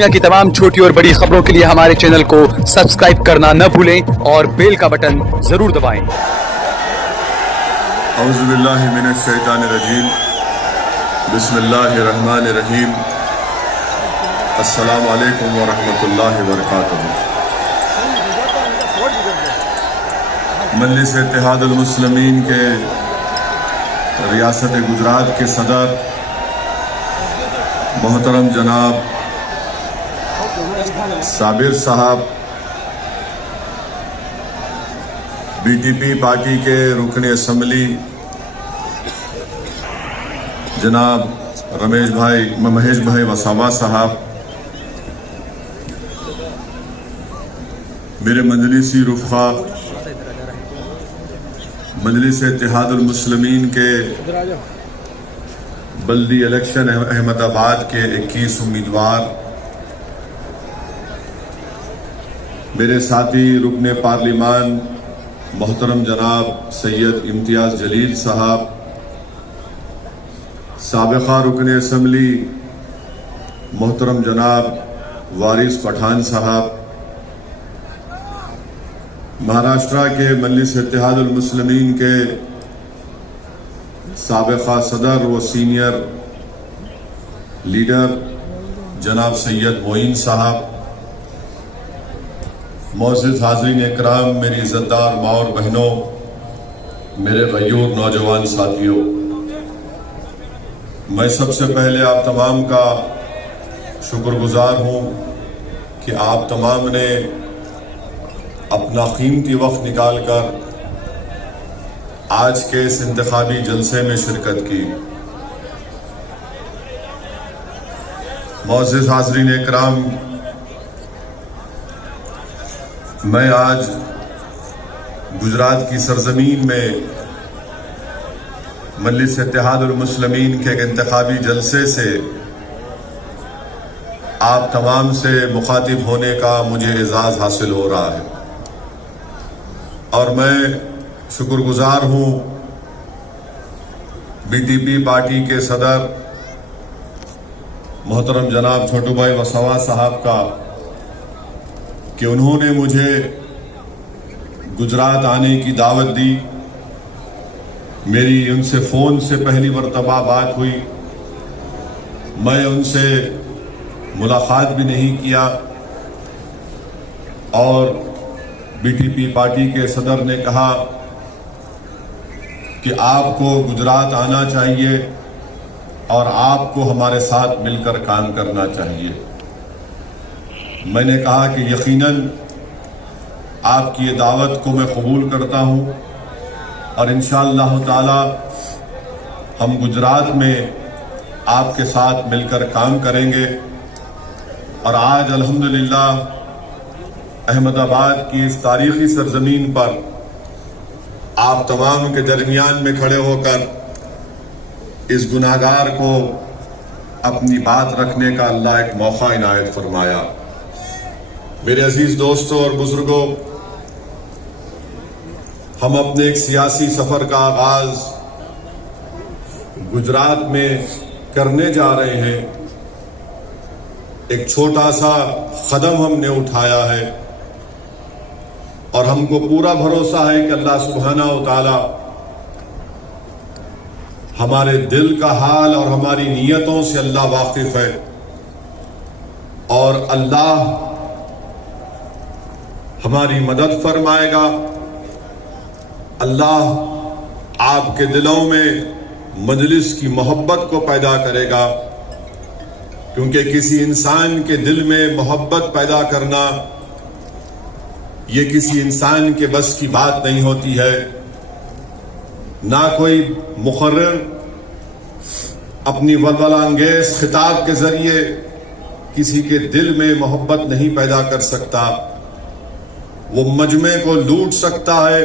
दुनिया की तमाम छोटी और बड़ी खबरों के लिए हमारे चैनल को सब्सक्राइब करना न भूलें और बेल का बटन जरूर दबाएं। औज़ु बिल्लाहि मिनश शैतानिर रजीम, बिस्मिल्लाहिर रहमानिर रहीम, अस्सलामु अलैकुम व रहमतुल्लाहि व बरकातुहू। मजलिस इत्तेहादुल मुस्लिमीन के रियासत गुजरात के सदर मोहतरम जनाब साबिर साहब, बीटीपी पार्टी के रुकन असम्बली जनाब महेश भाई वसावा साहब, मेरे मजलिसी रुफ़ा मजलिस इत्तेहादुल मुस्लिमीन के बल्दी इलेक्शन अहमदाबाद के 21 उम्मीदवार, मेरे साथी रुकने पार्लिमान मोहतरम जनाब सैयद इम्तियाज़ जलील साहब, साबिक़ा रुकन असम्बली मोहतरम जनाब वारिस पठान साहब, महाराष्ट्र के मजलिस इत्तेहादुल मुस्लिमीन के साबिक़ा सदर व सीनियर लीडर जनाब सैयद मोइन साहब, मोअज़्ज़िज़ हाज़रीन इकराम, मेरी इज़्ज़तदार माँ और बहनों, मेरे गयूर नौजवान साथियों, मैं सबसे पहले आप तमाम का शुक्रगुजार हूँ कि आप तमाम ने अपना कीमती वक्त निकाल कर आज के इस इंतखाबी जलसे में शिरकत की। मोअज़्ज़िज़ हाज़रीन इकराम, मैं आज गुजरात की सरजमीन में मजलिस इत्तेहादुल मुस्लिमीन के एक इंतखाबी जलसे से आप तमाम से मुखातिब होने का मुझे एजाज़ हासिल हो रहा है और मैं शुक्रगुजार हूँ बीटीपी पार्टी के सदर मोहतरम जनाब छोटू भाई वसावा साहब का कि उन्होंने मुझे गुजरात आने की दावत दी। मेरी उनसे फ़ोन से पहली मरतबा बात हुई, मैं उनसे मुलाकात भी नहीं किया और बीटीपी पार्टी के सदर ने कहा कि आपको गुजरात आना चाहिए और आपको हमारे साथ मिलकर काम करना चाहिए। मैंने कहा कि यकीनन आपकी ये दावत को मैं कबूल करता हूँ और इंशाअल्लाह ताला हम गुजरात में आपके साथ मिलकर काम करेंगे। और आज अल्हम्दुलिल्लाह अहमदाबाद की इस तारीखी सरजमीन पर आप तमाम के दरमियान में खड़े होकर इस गुनाहगार को अपनी बात रखने का अल्लाह एक मौका इनायत फरमाया। मेरे अजीज दोस्तों और बुजुर्गों, हम अपने एक सियासी सफर का आगाज गुजरात में करने जा रहे हैं। एक छोटा सा कदम हमने उठाया है और हमको पूरा भरोसा है कि अल्लाह सुब्हानहू व तआला हमारे दिल का हाल और हमारी नीयतों से अल्लाह वाकिफ है और अल्लाह हमारी मदद फरमाएगा। अल्लाह आपके दिलों में मजलिस की मोहब्बत को पैदा करेगा, क्योंकि किसी इंसान के दिल में मोहब्बत पैदा करना ये किसी इंसान के बस की बात नहीं होती है। ना कोई मुकर्रर अपनी वल्वलांगेज खिताब के जरिए किसी के दिल में मोहब्बत नहीं पैदा कर सकता। वो मजमे को लूट सकता है,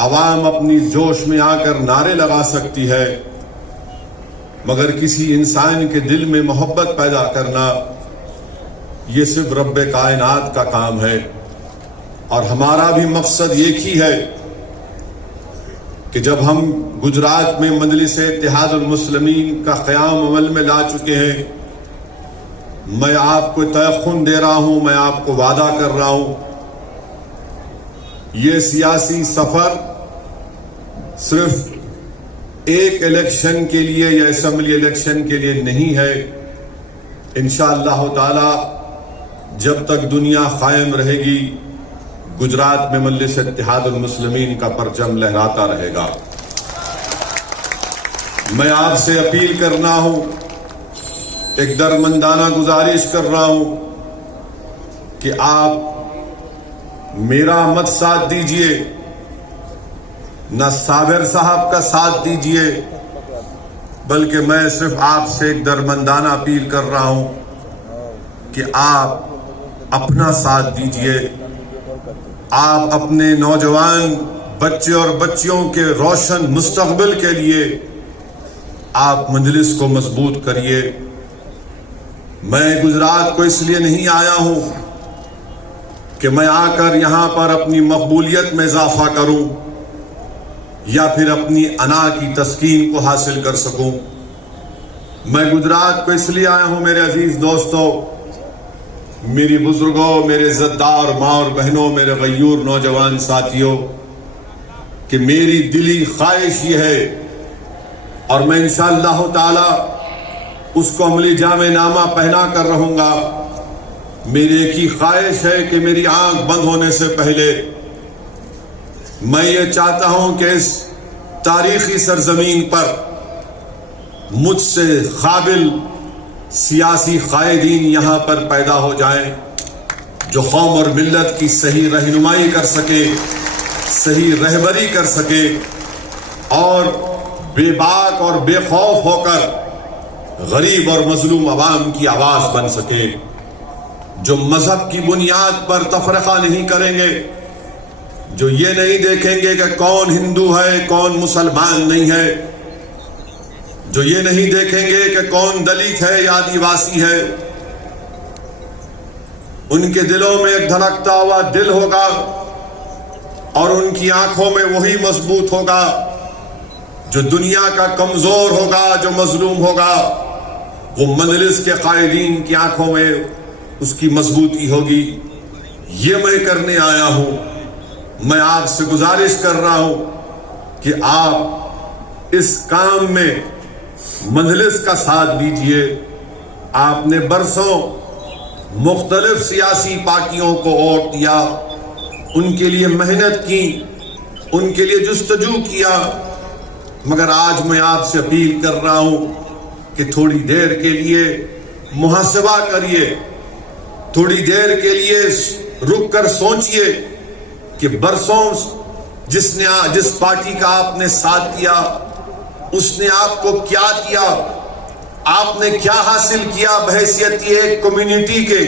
अवाम अपनी जोश में आकर नारे लगा सकती है, मगर किसी इंसान के दिल में मोहब्बत पैदा करना ये सिर्फ रब्बे कायनात का काम है। और हमारा भी मकसद एक ही है कि जब हम गुजरात में मजलिस इत्तेहादुल मुस्लिमीन का क़याम अमल में ला चुके हैं, मैं आपको तयख्खुन दे रहा हूं, मैं आपको वादा कर रहा हूं, ये सियासी सफर सिर्फ एक इलेक्शन के लिए या असेंबली इलेक्शन के लिए नहीं है। इंशाअल्लाह ताला जब तक दुनिया कायम रहेगी, गुजरात में मजलिस इत्तेहादुल मुस्लिमीन का परचम लहराता रहेगा। मैं आपसे अपील करना हूं, एक दरमंदाना गुजारिश कर रहा हूं कि आप मेरा मत साथ दीजिए, न साबिर साहब का साथ दीजिए, बल्कि मैं सिर्फ आपसे एक दरमंदाना अपील कर रहा हूं कि आप अपना साथ दीजिए। आप अपने नौजवान बच्चे और बच्चियों के रोशन मुस्तकबिल के लिए आप मजलिस को मजबूत करिए। मैं गुजरात को इसलिए नहीं आया हूं कि मैं आकर यहां पर अपनी मकबूलियत में इजाफा करूं या फिर अपनी अना की तस्कीन को हासिल कर सकूं। मैं गुजरात को इसलिए आया हूं मेरे अजीज दोस्तों, मेरी बुजुर्गों, मेरे इज्जतदार माँ और बहनों, मेरे गयूर नौजवान साथियों, कि मेरी दिली ख्वाहिश ये है और मैं इंशाअल्लाह ताला उसको अमली जामे नामा पहना कर रहूंगा। मेरी एक ही ख्वाहिश है कि मेरी आंख बंद होने से पहले मैं ये चाहता हूं कि इस तारीखी सरजमीन पर मुझसे काबिल सियासी कायदीन यहां पर पैदा हो जाएं, जो कौम और मिल्लत की सही रहनुमाई कर सके, सही रहबरी कर सके और बेबाक और बेखौफ होकर गरीब और मजलूम अवाम की आवाज बन सके, जो मजहब की बुनियाद पर तफरका नहीं करेंगे, जो ये नहीं देखेंगे कि कौन हिंदू है कौन मुसलमान नहीं है, जो ये नहीं देखेंगे कि कौन दलित है या आदिवासी है। उनके दिलों में एक धड़कता हुआ दिल होगा और उनकी आंखों में वही मजबूत होगा जो दुनिया का कमजोर होगा, जो मजलूम होगा, वो मजलिस के कायदीन की आंखों में उसकी मजबूती होगी। ये मैं करने आया हूं। मैं आपसे गुजारिश कर रहा हूं कि आप इस काम में मजलिस का साथ दीजिए। आपने बरसों मुख्तलिफ सियासी पार्टियों को वोट दिया, उनके लिए मेहनत की, उनके लिए जुस्तजू किया, मगर आज मैं आपसे अपील कर रहा हूं कि थोड़ी देर के लिए मुहासबा करिए, थोड़ी देर के लिए रुक कर सोचिए कि बरसों जिस पार्टी का आपने साथ दिया उसने आपको क्या दिया, आपने क्या हासिल किया बहैसियत एक कम्युनिटी के,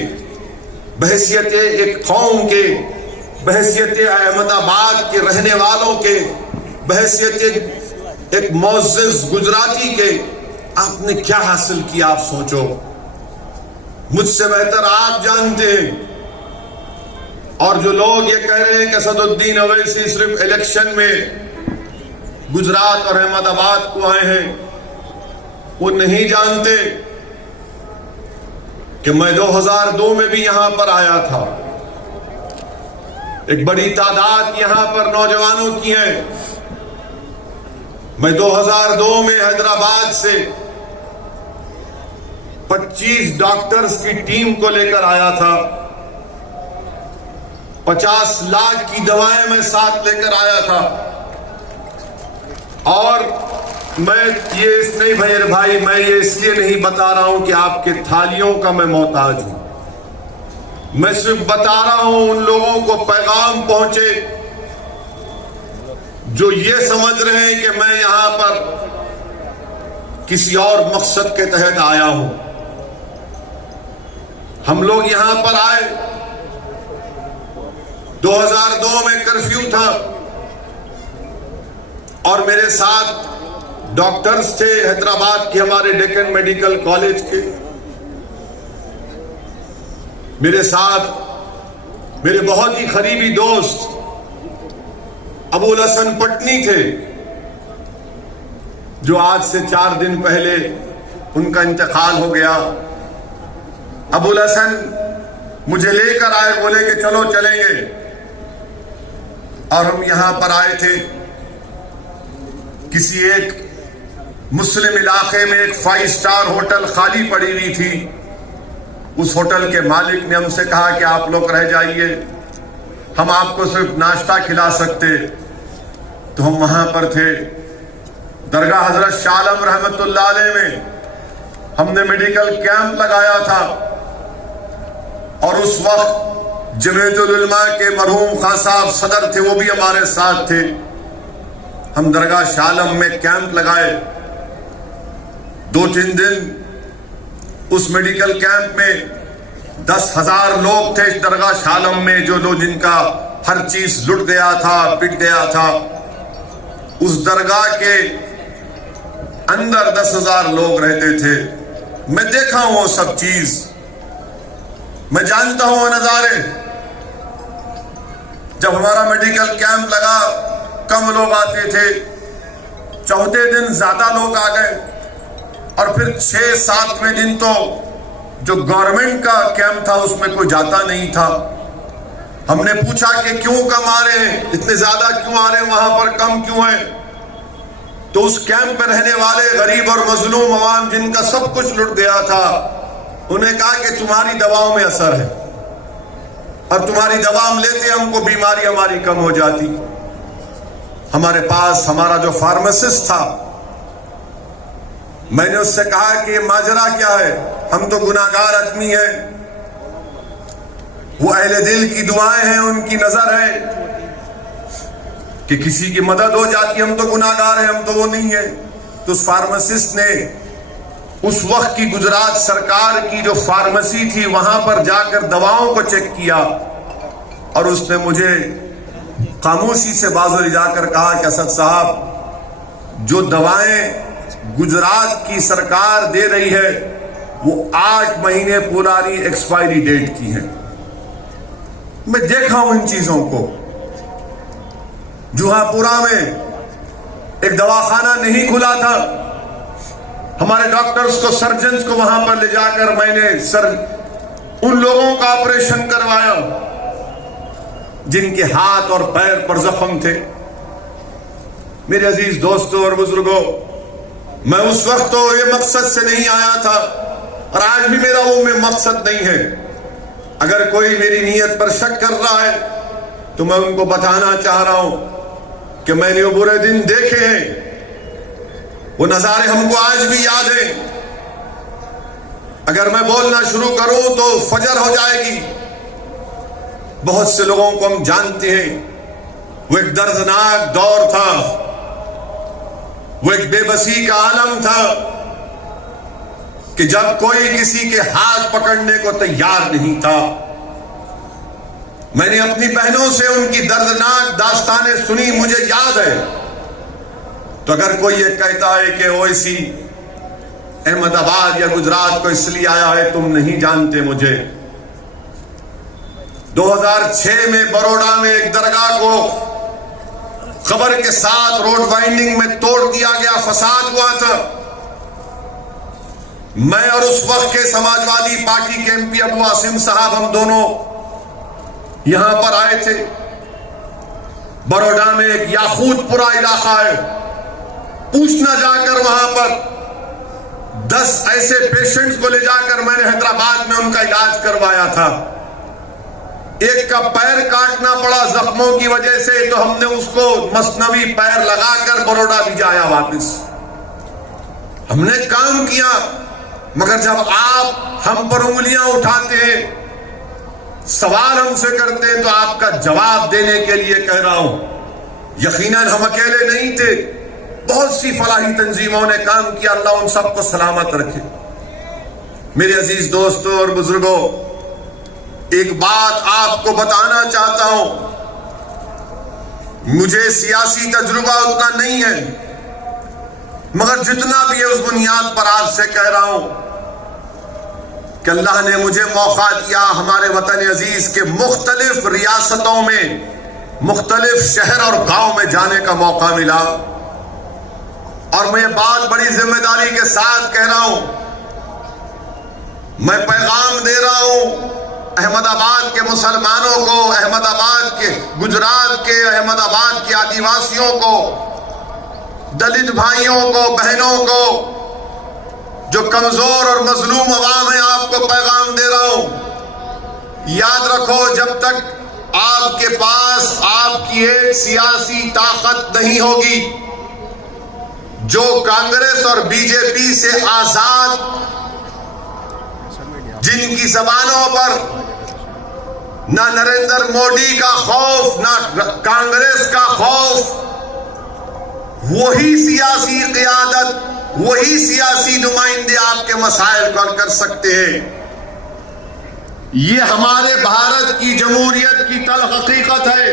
बहैसियत एक कौम के, बहैसियत अहमदाबाद के रहने वालों के, बहैसियत एक मोअज़्ज़िज़ गुजराती के, आपने क्या हासिल किया आप सोचो। मुझसे बेहतर आप जानते हैं। और जो लोग ये कह रहे हैं कि असदुद्दीन अवैसी सिर्फ इलेक्शन में गुजरात और अहमदाबाद को आए हैं, वो नहीं जानते कि मैं 2002 में भी यहां पर आया था। एक बड़ी तादाद यहां पर नौजवानों की है। मैं 2002 में हैदराबाद से 25 डॉक्टर्स की टीम को लेकर आया था। 50 लाख की दवाएं मैं साथ लेकर आया था। और मैं ये नहीं भाई, मैं ये इसलिए नहीं बता रहा हूं कि आपके थालियों का मैं मोहताज हूं। मैं सिर्फ बता रहा हूं उन लोगों को पैगाम पहुंचे जो ये समझ रहे हैं कि मैं यहां पर किसी और मकसद के तहत आया हूं। हम लोग यहां पर आए, 2002 में कर्फ्यू था और मेरे साथ डॉक्टर्स थे हैदराबाद के, हमारे डेक्कन मेडिकल कॉलेज के। मेरे साथ मेरे बहुत ही करीबी दोस्त अबुल हसन पटनी थे, जो आज से 4 दिन पहले उनका इंतकाल हो गया। अबुल हसन मुझे लेकर आए, बोले कि चलो चलेंगे। और हम यहां पर आए थे, किसी एक मुस्लिम इलाके में एक 5 स्टार होटल खाली पड़ी हुई थी। उस होटल के मालिक ने हमसे कहा कि आप लोग रह जाइए, हम आपको सिर्फ नाश्ता खिला सकते। तो हम वहां पर थे। दरगाह हजरत शाह आलम रहमतुल्लाह अलैह में हमने मेडिकल कैंप लगाया था। और उस वक्त जमीयतुल उलमा के मरहूम खान साहब सदर थे, वो भी हमारे साथ थे। हम दरगाह शाह आलम में कैंप लगाए। 2-3 दिन उस मेडिकल कैंप में 10,000 लोग थे इस दरगाह शाह आलम में, जो लोग जिनका हर चीज लुट गया था, पिट गया था। उस दरगाह के अंदर 10,000 लोग रहते थे। मैं देखा हूं वो सब चीज, मैं जानता हूं वो नजारे। जब हमारा मेडिकल कैंप लगा, कम लोग आते थे। चौथे दिन ज्यादा लोग आ गए। और फिर 6-7वें दिन तो जो गवर्नमेंट का कैंप था उसमें कोई जाता नहीं था। हमने पूछा कि क्यों कम आ रहे हैं, इतने ज्यादा क्यों आ रहे हैं, वहां पर कम क्यों है? तो उस कैंप में रहने वाले गरीब और मजलूम अवाम जिनका सब कुछ लुट गया था, उन्हें कहा कि तुम्हारी दवाओं में असर है, और तुम्हारी दवा हम लेते हमको बीमारी हमारी कम हो जाती। हमारे पास हमारा जो फार्मासिस्ट था, मैंने उससे कहा कि ये माजरा क्या है, हम तो गुनाहगार आदमी हैं, वो अहले दिल की दुआएं हैं, उनकी नजर है कि किसी की मदद हो जाती, हम तो गुनाहगार हैं, हम तो वो नहीं है। तो उस फार्मासिस्ट ने उस वक्त की गुजरात सरकार की जो फार्मेसी थी वहां पर जाकर दवाओं को चेक किया, और उसने मुझे खामोशी से बाजू ले जाकर कहा कि असद साहब, जो दवाएं गुजरात की सरकार दे रही है वो 8 महीने पुरानी एक्सपायरी डेट की है। मैं देखा हूं इन चीजों को। जुहापुरा में एक दवाखाना नहीं खुला था, हमारे डॉक्टर्स को, सर्जन्स को वहां पर ले जाकर मैंने उन लोगों का ऑपरेशन करवाया जिनके हाथ और पैर पर जख्म थे। मेरे अजीज दोस्तों और बुजुर्गों, मैं उस वक्त तो ये मकसद से नहीं आया था, और आज भी मेरा वो में मकसद नहीं है। अगर कोई मेरी नीयत पर शक कर रहा है तो मैं उनको बताना चाह रहा हूं कि मैंने वो बुरे दिन देखे हैं, वो नजारे हमको आज भी याद हैं। अगर मैं बोलना शुरू करूं तो फजर हो जाएगी। बहुत से लोगों को हम जानते हैं, वो एक दर्दनाक दौर था, वो एक बेबसी का आलम था कि जब कोई किसी के हाथ पकड़ने को तैयार नहीं था। मैंने अपनी बहनों से उनकी दर्दनाक दास्तानें सुनी, मुझे याद है। तो अगर कोई ये कहता है कि ओवैसी अहमदाबाद या गुजरात को इसलिए आया है, तुम नहीं जानते मुझे। 2006 में बड़ौदा में एक दरगाह को खबर के साथ रोड वाइंडिंग में तोड़ दिया गया, फसाद हुआ था। मैं और उस वक्त के समाजवादी पार्टी के एमपी अबू आसिम साहब, हम दोनों यहां पर आए थे। बड़ौदा में एक याकूतपुरा इलाका है, पूछना जाकर वहां पर 10 ऐसे पेशेंट्स को ले जाकर मैंने हैदराबाद में उनका इलाज करवाया था। एक का पैर काटना पड़ा जख्मों की वजह से, तो हमने उसको मसनवी पैर लगाकर बड़ौदा भिजाया वापस। हमने काम किया, मगर जब आप हम पर उंगलियां उठाते हैं, सवाल हमसे करते हैं, तो आपका जवाब देने के लिए कह रहा हूं। यकीनन हम अकेले नहीं थे, बहुत सी फलाही तंजीमों ने काम किया, अल्लाह उन सबको सलामत रखे। मेरे अजीज दोस्तों और बुजुर्गों, एक बात आपको बताना चाहता हूं, मुझे सियासी तजुर्बा उतना नहीं है, मगर जितना भी है उस बुनियाद पर आपसे कह रहा हूं कि अल्लाह ने मुझे मौका दिया हमारे वतन अजीज के मुख्तलिफ रियासतों में, मुख्तलिफ शहर और गांव में जाने का मौका मिला। और मैं ये बात बड़ी जिम्मेदारी के साथ कह रहा हूं, मैं पैगाम दे रहा हूं अहमदाबाद के मुसलमानों को, अहमदाबाद के, गुजरात के अहमदाबाद के आदिवासियों को, दलित भाइयों को, बहनों को, जो कमजोर और मजलूम अवाम है, आपको पैगाम दे रहा हूं, याद रखो, जब तक आपके पास आपकी एक सियासी ताकत नहीं होगी जो कांग्रेस और बीजेपी से आजाद, जिनकी जबानों पर ना नरेंद्र मोदी का खौफ, ना कांग्रेस का खौफ, वही सियासी क़ियादत, वही सियासी नुमाइंदे आपके मसाइल को हल कर सकते हैं। ये हमारे भारत की जमहूरियत की तल्ख हकीकत है।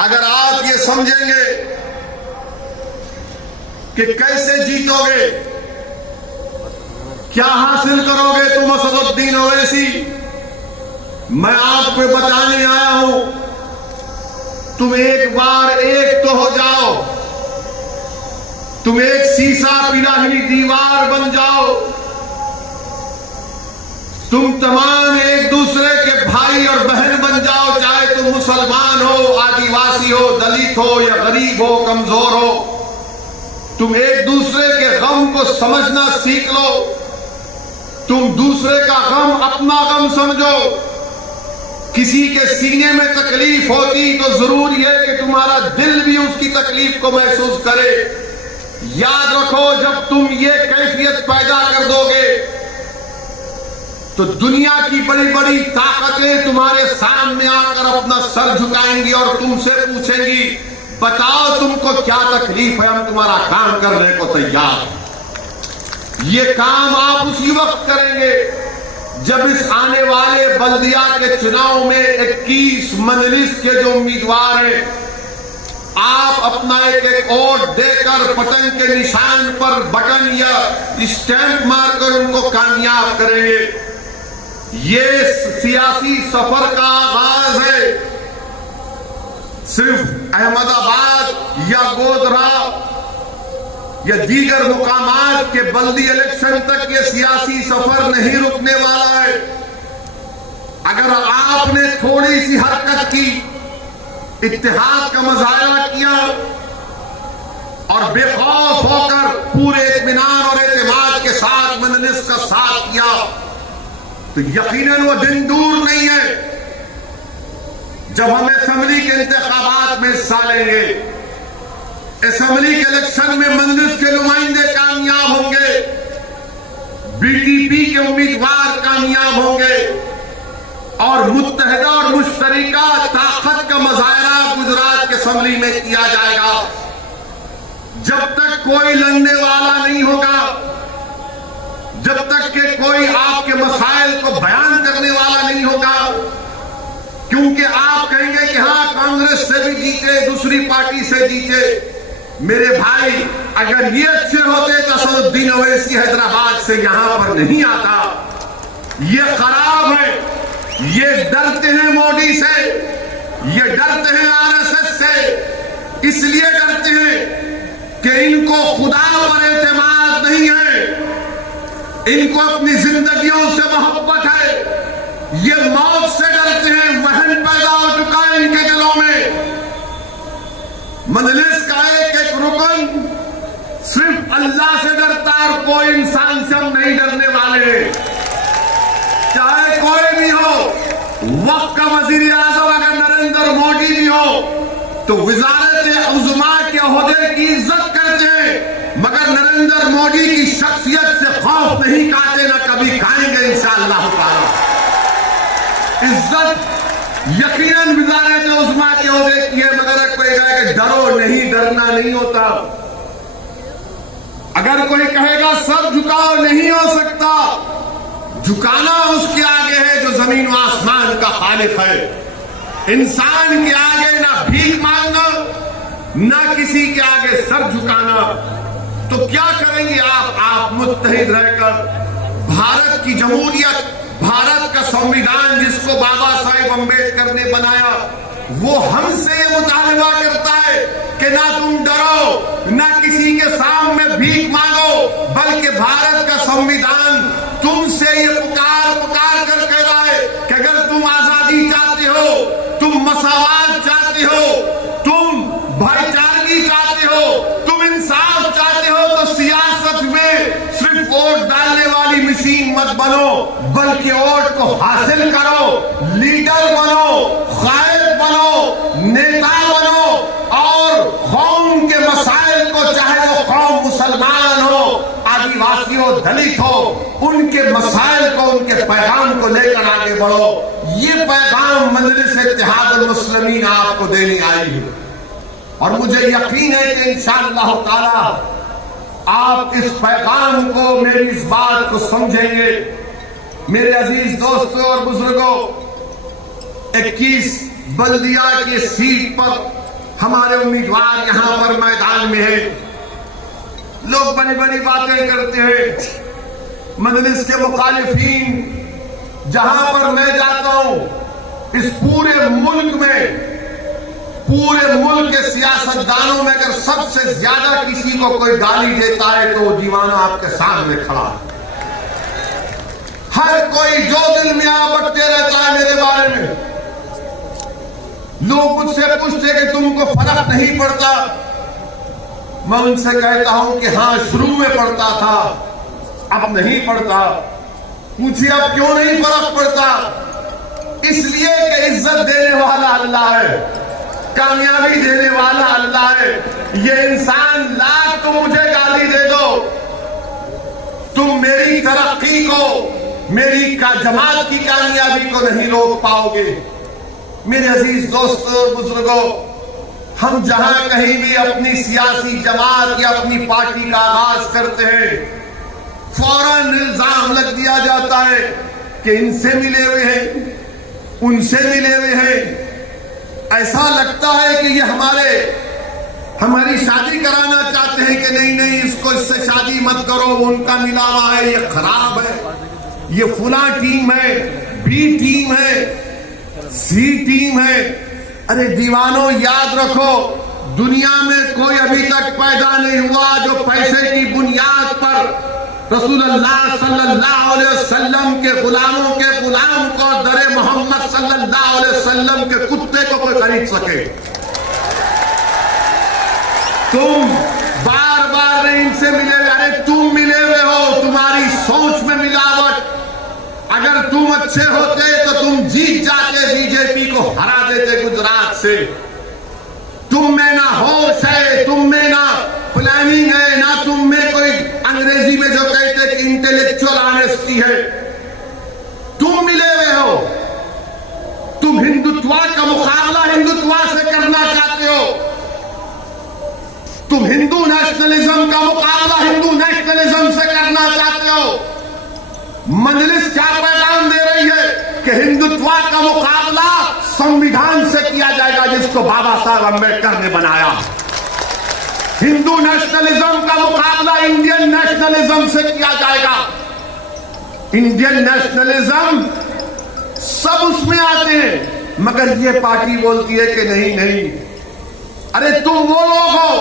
अगर आप ये समझेंगे कि कैसे जीतोगे, क्या हासिल करोगे तुम असदुद्दीन ओवैसी, मैं आपको बताने आया हूं, तुम एक बार एक तो हो जाओ, तुम एक शीशा पिलाही दीवार बन जाओ, तुम तमाम एक दूसरे के भाई और बहन बन जाओ, चाहे तुम मुसलमान हो, आदिवासी हो, दलित हो या गरीब हो, कमजोर हो, तुम एक दूसरे के गम को समझना सीख लो, तुम दूसरे का गम अपना गम समझो। किसी के सीने में तकलीफ होती तो जरूरी है कि तुम्हारा दिल भी उसकी तकलीफ को महसूस करे। याद रखो, जब तुम ये कैफियत पैदा कर दोगे तो दुनिया की बड़ी बड़ी ताकतें तुम्हारे सामने आकर अपना सर झुकाएंगी और तुमसे पूछेंगी, बताओ तुमको क्या तकलीफ है, हम तुम्हारा काम करने को तैयार। ये काम आप उसी वक्त करेंगे जब इस आने वाले बल्दिया के चुनाव में 21 मजलिस के जो उम्मीदवार हैं, आप अपना एक एक वोट देकर पतंग के निशान पर बटन या स्टैंप मारकर उनको कामयाब करेंगे। ये सियासी सफर का आगाज है। सिर्फ अहमदाबाद या गोधरा या दीगर मुकामात के बल्दी इलेक्शन तक ये सियासी सफर नहीं रुकने वाला है। अगर आपने थोड़ी सी हरकत की, इत्तेहाद का मुजाहरा किया और बेखौफ होकर पूरे इत्मीनान और एतमाद के साथ मजलिस का साथ किया, तो यकीनन वो दिन दूर नहीं है जब हम असेंबली के इंतखाबात में हिस्सा लेंगे। असेंबली के इलेक्शन में मजलिस के नुमाइंदे कामयाब होंगे, बीटीपी के उम्मीदवार कामयाब होंगे और मुत्तहिदा और मुश्तरिका ताकत का मुजाहरा गुजरात के असेंबली में किया जाएगा। जब तक कोई लड़ने वाला नहीं होगा, जब तक कि कोई आपके मसाइल को बयान करने वाला नहीं होगा, क्योंकि आप कहेंगे कि हाँ कांग्रेस से भी जीते, दूसरी पार्टी से जीते। मेरे भाई, अगर ये अच्छे होते तो असदुद्दीन ओवैसी हैदराबाद से यहां पर नहीं आता। ये खराब है, ये डरते हैं मोदी से, ये डरते हैं आरएसएस से, इसलिए डरते हैं कि इनको खुदा पर एतमाद नहीं है, इनको अपनी जिंदगियों से मोहब्बत है, ये मौत से डरते हैं, वहन पैदा हो चुका है इनके दिलों में। मजलिस का एक एक रुकन सिर्फ अल्लाह से डरता है और कोई इंसान से हम नहीं डरने वाले हैं, चाहे कोई भी हो। वक्त का वजीर आजम अगर नरेंद्र मोदी भी हो तो वजारत उज़्मा के ओहदे की इज्जत करते हैं, मगर नरेंद्र मोदी की शख्सियत से खौफ नहीं खाते, ना कभी खाएंगे इंशाअल्लाह ताला। इज्जत यकीनन वजारत उज़्मा के ओहदे की है, मगर कोई कहे कि डरो नहीं, डरना नहीं होता। अगर कोई कहेगा सर झुकाओ, नहीं हो सकता। झुकाना उसके आगे है जो जमीन व आसमान का खालिक है। इंसान के आगे ना भीख मांगना, ना किसी के आगे सर झुकाना। तो क्या करेंगे आप मुत्तहिद रहकर भारत की जमहूरियत, भारत का संविधान जिसको बाबा साहेब अम्बेडकर ने बनाया, वो हमसे ये मुतालबा करता है कि ना तुम डरो, ना किसी के सामने भीख मांगो, बल्कि भारत का संविधान तुमसे ये पुकार कर तुम मसावात चाहते हो, तुम भाईचारगी चाहते हो, तुम इंसाफ चाहते हो, तो सियासत में सिर्फ वोट डालने वाली मशीन मत बनो, बल्कि वोट को हासिल करो, लीडर बनो, कायद बनो, नेता बनो और कौम के मसाइल को, चाहे वो कौम मुसलमान हो, आदिवासी हो, दलित हो, उनके मसाइल को, उनके पैगाम को लेकर आगे बढ़ो। ये पैगाम मजलिस इत्तेहादुल मुस्लिमीन आपको देने आई है और मुझे यकीन है कि इंशाअल्लाह ताला आप इस पैगाम को, मेरी इस बात को समझेंगे। मेरे अजीज दोस्तों और बुजुर्गों, 21 बल्दिया की सीट पर हमारे उम्मीदवार यहां पर मैदान में है। लोग बड़ी बड़ी बातें करते हैं। मजलिस के मुखालिफीन, जहां पर मैं जाता हूं, इस पूरे मुल्क के सियासतदानों में अगर सबसे ज्यादा किसी को कोई गाली देता है तो वो दीवाना आपके सामने खड़ा है। हर कोई जो दिल में आ बटते रहता है मेरे बारे में। लोग मुझसे पूछते कि तुमको फर्क नहीं पड़ता। मैं उनसे कहता हूं कि हां, शुरू में पड़ता था, अब नहीं पड़ता। पूछिए अब क्यों नहीं फर्क पड़ता? इसलिए कि इज्जत देने वाला अल्लाह है, कामयाबी देने वाला अल्लाह है। ये इंसान लाख तो मुझे गाली दे दो, तुम मेरी तरक्की को, मेरी जमात की कामयाबी को नहीं रोक पाओगे। मेरे अजीज दोस्तों और बुजुर्गों, हम जहां कहीं भी अपनी सियासी जमात या अपनी पार्टी का आगाज करते हैं, फौरन इल्जाम लग दिया जाता है कि इनसे मिले हुए हैं, उनसे मिले हुए हैं। ऐसा लगता है कि ये हमारी शादी कराना चाहते हैं कि नहीं, इसको इससे शादी मत करो, वो उनका मिला हुआ है, ये खराब है, ये फुला टीम है, बी टीम है, सी टीम है। अरे दीवानों, याद रखो, दुनिया में कोई अभी तक पैदा नहीं हुआ जो पैसे की बुनियाद पर रसूलुल्लाह सल्लल्लाहु अलैहि वसल्लम के गुलामों के गुलाम को, दरे मोहम्मद सल्लल्लाहु अलैहि वसल्लम के कुत्ते को कोई खरीद सके। तुम बार बार इनसे मिले, अरे तुम मिले हुए हो, तुम्हारी सोच में मिलावट। अगर तुम अच्छे होते तो तुम जीत जाते, बीजेपी को हरा देते गुजरात से। तुम में ना होश है, तुम में ना प्लानिंग है, ना तुम में कोई अंग्रेजी में जो कहते कि इंटेलेक्चुअल ऑनेस्टी है। तुम मिले हुए हो, तुम हिंदुत्व का मुकाबला हिंदुत्व से करना चाहते हो, तुम हिंदू नेशनलिज्म का मुकाबला हिंदू नेशनलिज्म से करना चाहते हो। मजलिस क्या पैगाम दे रही है कि हिंदुत्व का मुकाबला संविधान से किया जाएगा जिसको बाबा साहब अम्बेडकर ने बनाया। हिंदू नेशनलिज्म का मुकाबला इंडियन नेशनलिज्म से किया जाएगा। इंडियन नेशनलिज्म सब उसमें आते हैं, मगर ये पार्टी बोलती है कि नहीं। अरे तुम वो लोग हो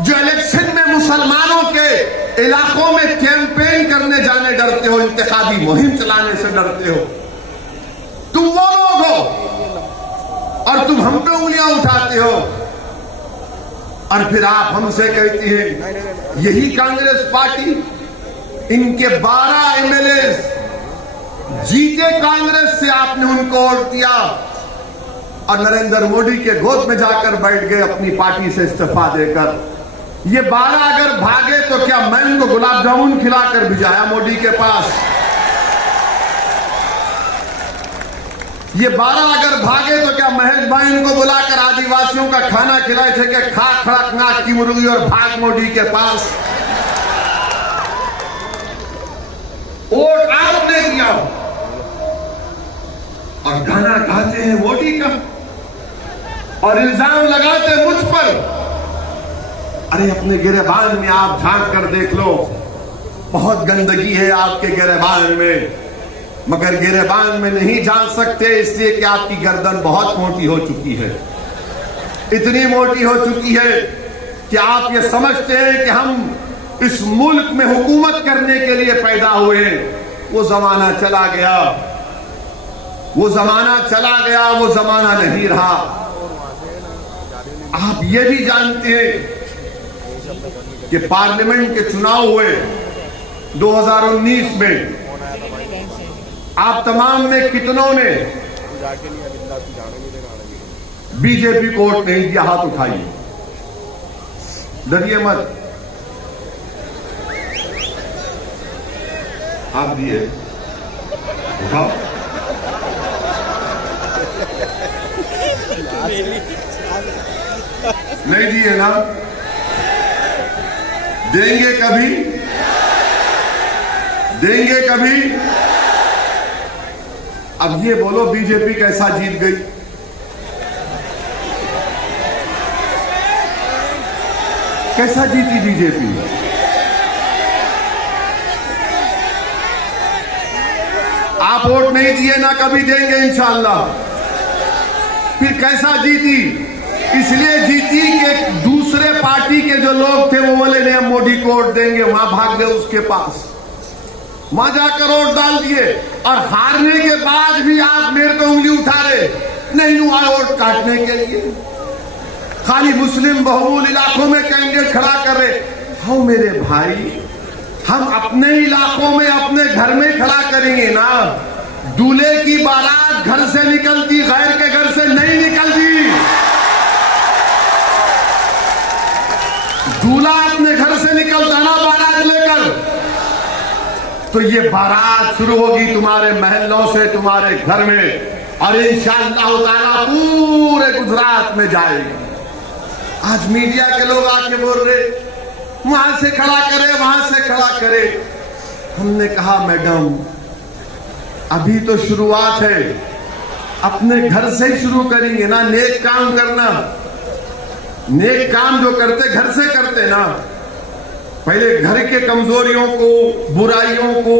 जो इलेक्शन में मुसलमानों के इलाकों में कैंपेन करने जाने डरते हो, इंतखाबी मुहिम चलाने से डरते हो। तुम वो लोग हो और तुम हम पे उंगलियां उठाते हो और फिर आप हमसे कहती हैं यही कांग्रेस पार्टी, इनके 12 एमएलए जीते कांग्रेस से, आपने उनको वोट दिया और नरेंद्र मोदी के गोद में जाकर बैठ गए अपनी पार्टी से इस्तीफा देकर। ये 12 अगर भागे तो क्या मैं उनको गुलाब जामुन खिलाकर भिजाया मोदी के पास? ये 12 अगर भागे तो क्या महेश भाई इनको बुलाकर आदिवासियों का खाना खिलाए थे कि खा खड़कनाथ की मुर्गी और भाग मोदी के पास? वोट आपने दिया और गाना गाते हैं मोदी का और इल्जाम लगाते मुझ पर। अरे अपने गिरेबान में आप झांक कर देख लो, बहुत गंदगी है आपके गिरेबान में, मगर गिरेबान में नहीं झांक सकते इसलिए कि आपकी गर्दन बहुत मोटी हो चुकी है। इतनी मोटी हो चुकी है कि आप ये समझते हैं कि हम इस मुल्क में हुकूमत करने के लिए पैदा हुए। वो जमाना चला गया। वो जमाना चला गया, वो जमाना नहीं रहा। आप ये भी जानते हैं कि पार्लियामेंट के चुनाव हुए 2019 में, आप तमाम में कितनों ने बीजेपी को वोट नहीं दिया? हाथ उठाइए, डरिए मत। आप दिए? उठाओ। नहीं दिए ना? देंगे कभी? देंगे कभी? अब ये बोलो बीजेपी कैसा जीत गई? कैसा जीती बीजेपी? आप वोट नहीं दिए ना, कभी देंगे इंशाअल्लाह। फिर कैसा जीती? इसलिए जीती कि दूसरे पार्टी के जो लोग थे वो बोले नहीं हम मोदी को वोट देंगे, वहां भाग गए उसके पास, वहां जाकर वोट डाल दिए। और हारने के बाद भी आप मेरे को उंगली उठा रहे, नहीं हुआ वोट काटने के लिए, खाली मुस्लिम बहुल इलाकों में कैंडिडेट खड़ा कर रहे। हाँ मेरे भाई, हम अपने इलाकों में अपने घर में खड़ा करेंगे ना। दूल्हे की बारात घर से निकलती, गैर के घर से नहीं निकलती। दूल्हा अपने घर से निकलता ना बारात लेकर, तो ये बारात शुरू होगी तुम्हारे महलों से, तुम्हारे घर में, और इंशाअल्लाह ताला पूरे गुजरात में जाएगी। आज मीडिया के लोग आके बोल रहे वहां से खड़ा करे, वहां से खड़ा करे। हमने कहा मैडम अभी तो शुरुआत है, अपने घर से ही शुरू करेंगे ना। नेक काम करना, नेक काम जो करते घर से करते ना, पहले घर के कमजोरियों को, बुराइयों को,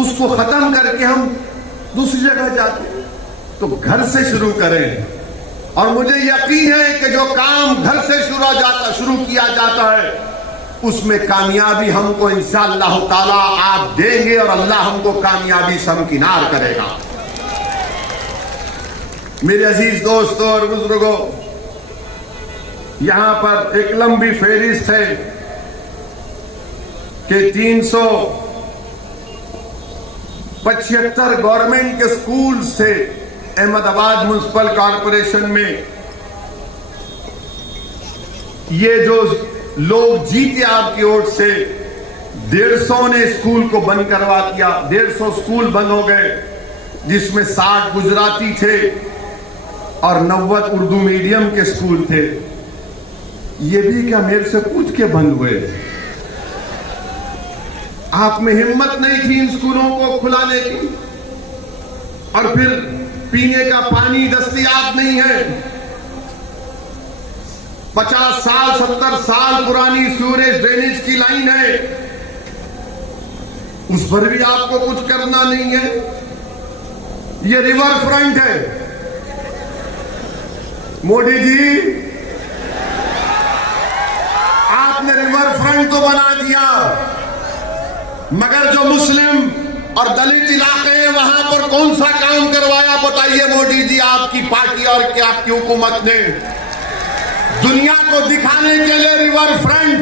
उसको खत्म करके हम दूसरी जगह जाते। तो घर से शुरू करें, और मुझे यकीन है कि जो काम घर से शुरू किया जाता है उसमें कामयाबी हमको इंशाअल्लाह ताला आप देंगे, और अल्लाह हमको कामयाबी से हमकिनार करेगा। मेरे अजीज दोस्तों और बुजुर्गों, यहां पर एक लंबी फहरिस्त है कि 375 गवर्नमेंट के स्कूल्स थे अहमदाबाद म्युनिसिपल कॉरपोरेशन में। ये जो लोग जीते आपकी ओर से, 150 ने स्कूल को बंद करवा दिया। 150 स्कूल बंद हो गए, जिसमें 60 गुजराती थे और 90 उर्दू मीडियम के स्कूल थे। ये भी क्या मेरे से पूछ के बंद हुए? आप में हिम्मत नहीं थी इन स्कूलों को खुलाने की, और फिर पीने का पानी दस्तयाब नहीं है। 50 साल 70 साल पुरानी सीवरेज ड्रेनेज की लाइन है, उस पर भी आपको कुछ करना नहीं है। ये रिवर फ्रंट है। मोदी जी, आपने रिवर फ्रंट तो बना दिया, मगर जो मुस्लिम और दलित इलाके हैं वहां पर कौन सा काम करवाया बताइए मोदी जी, आपकी पार्टी और क्या आपकी हुकूमत ने? दुनिया को दिखाने के लिए रिवर फ्रंट,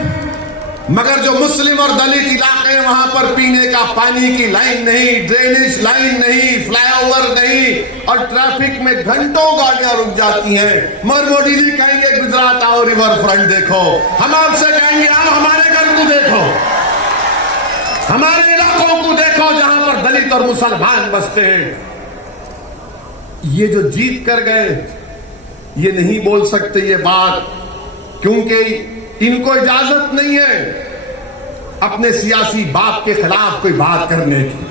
मगर जो मुस्लिम और दलित इलाके हैं वहां पर पीने का पानी की लाइन नहीं, ड्रेनेज लाइन नहीं, फ्लाईओवर नहीं, और ट्रैफिक में घंटों गाड़ियां रुक जाती हैं। मगर मोदी जी कहेंगे गुजरात आओ, रिवर फ्रंट देखो। हम आपसे कहेंगे आओ हमारे घर को देखो, हमारे इलाकों को देखो जहां पर दलित और मुसलमान बसते हैं। ये जो जीत कर गए, ये नहीं बोल सकते ये बात, क्योंकि इनको इजाजत नहीं है अपने सियासी बाप के खिलाफ कोई बात करने की।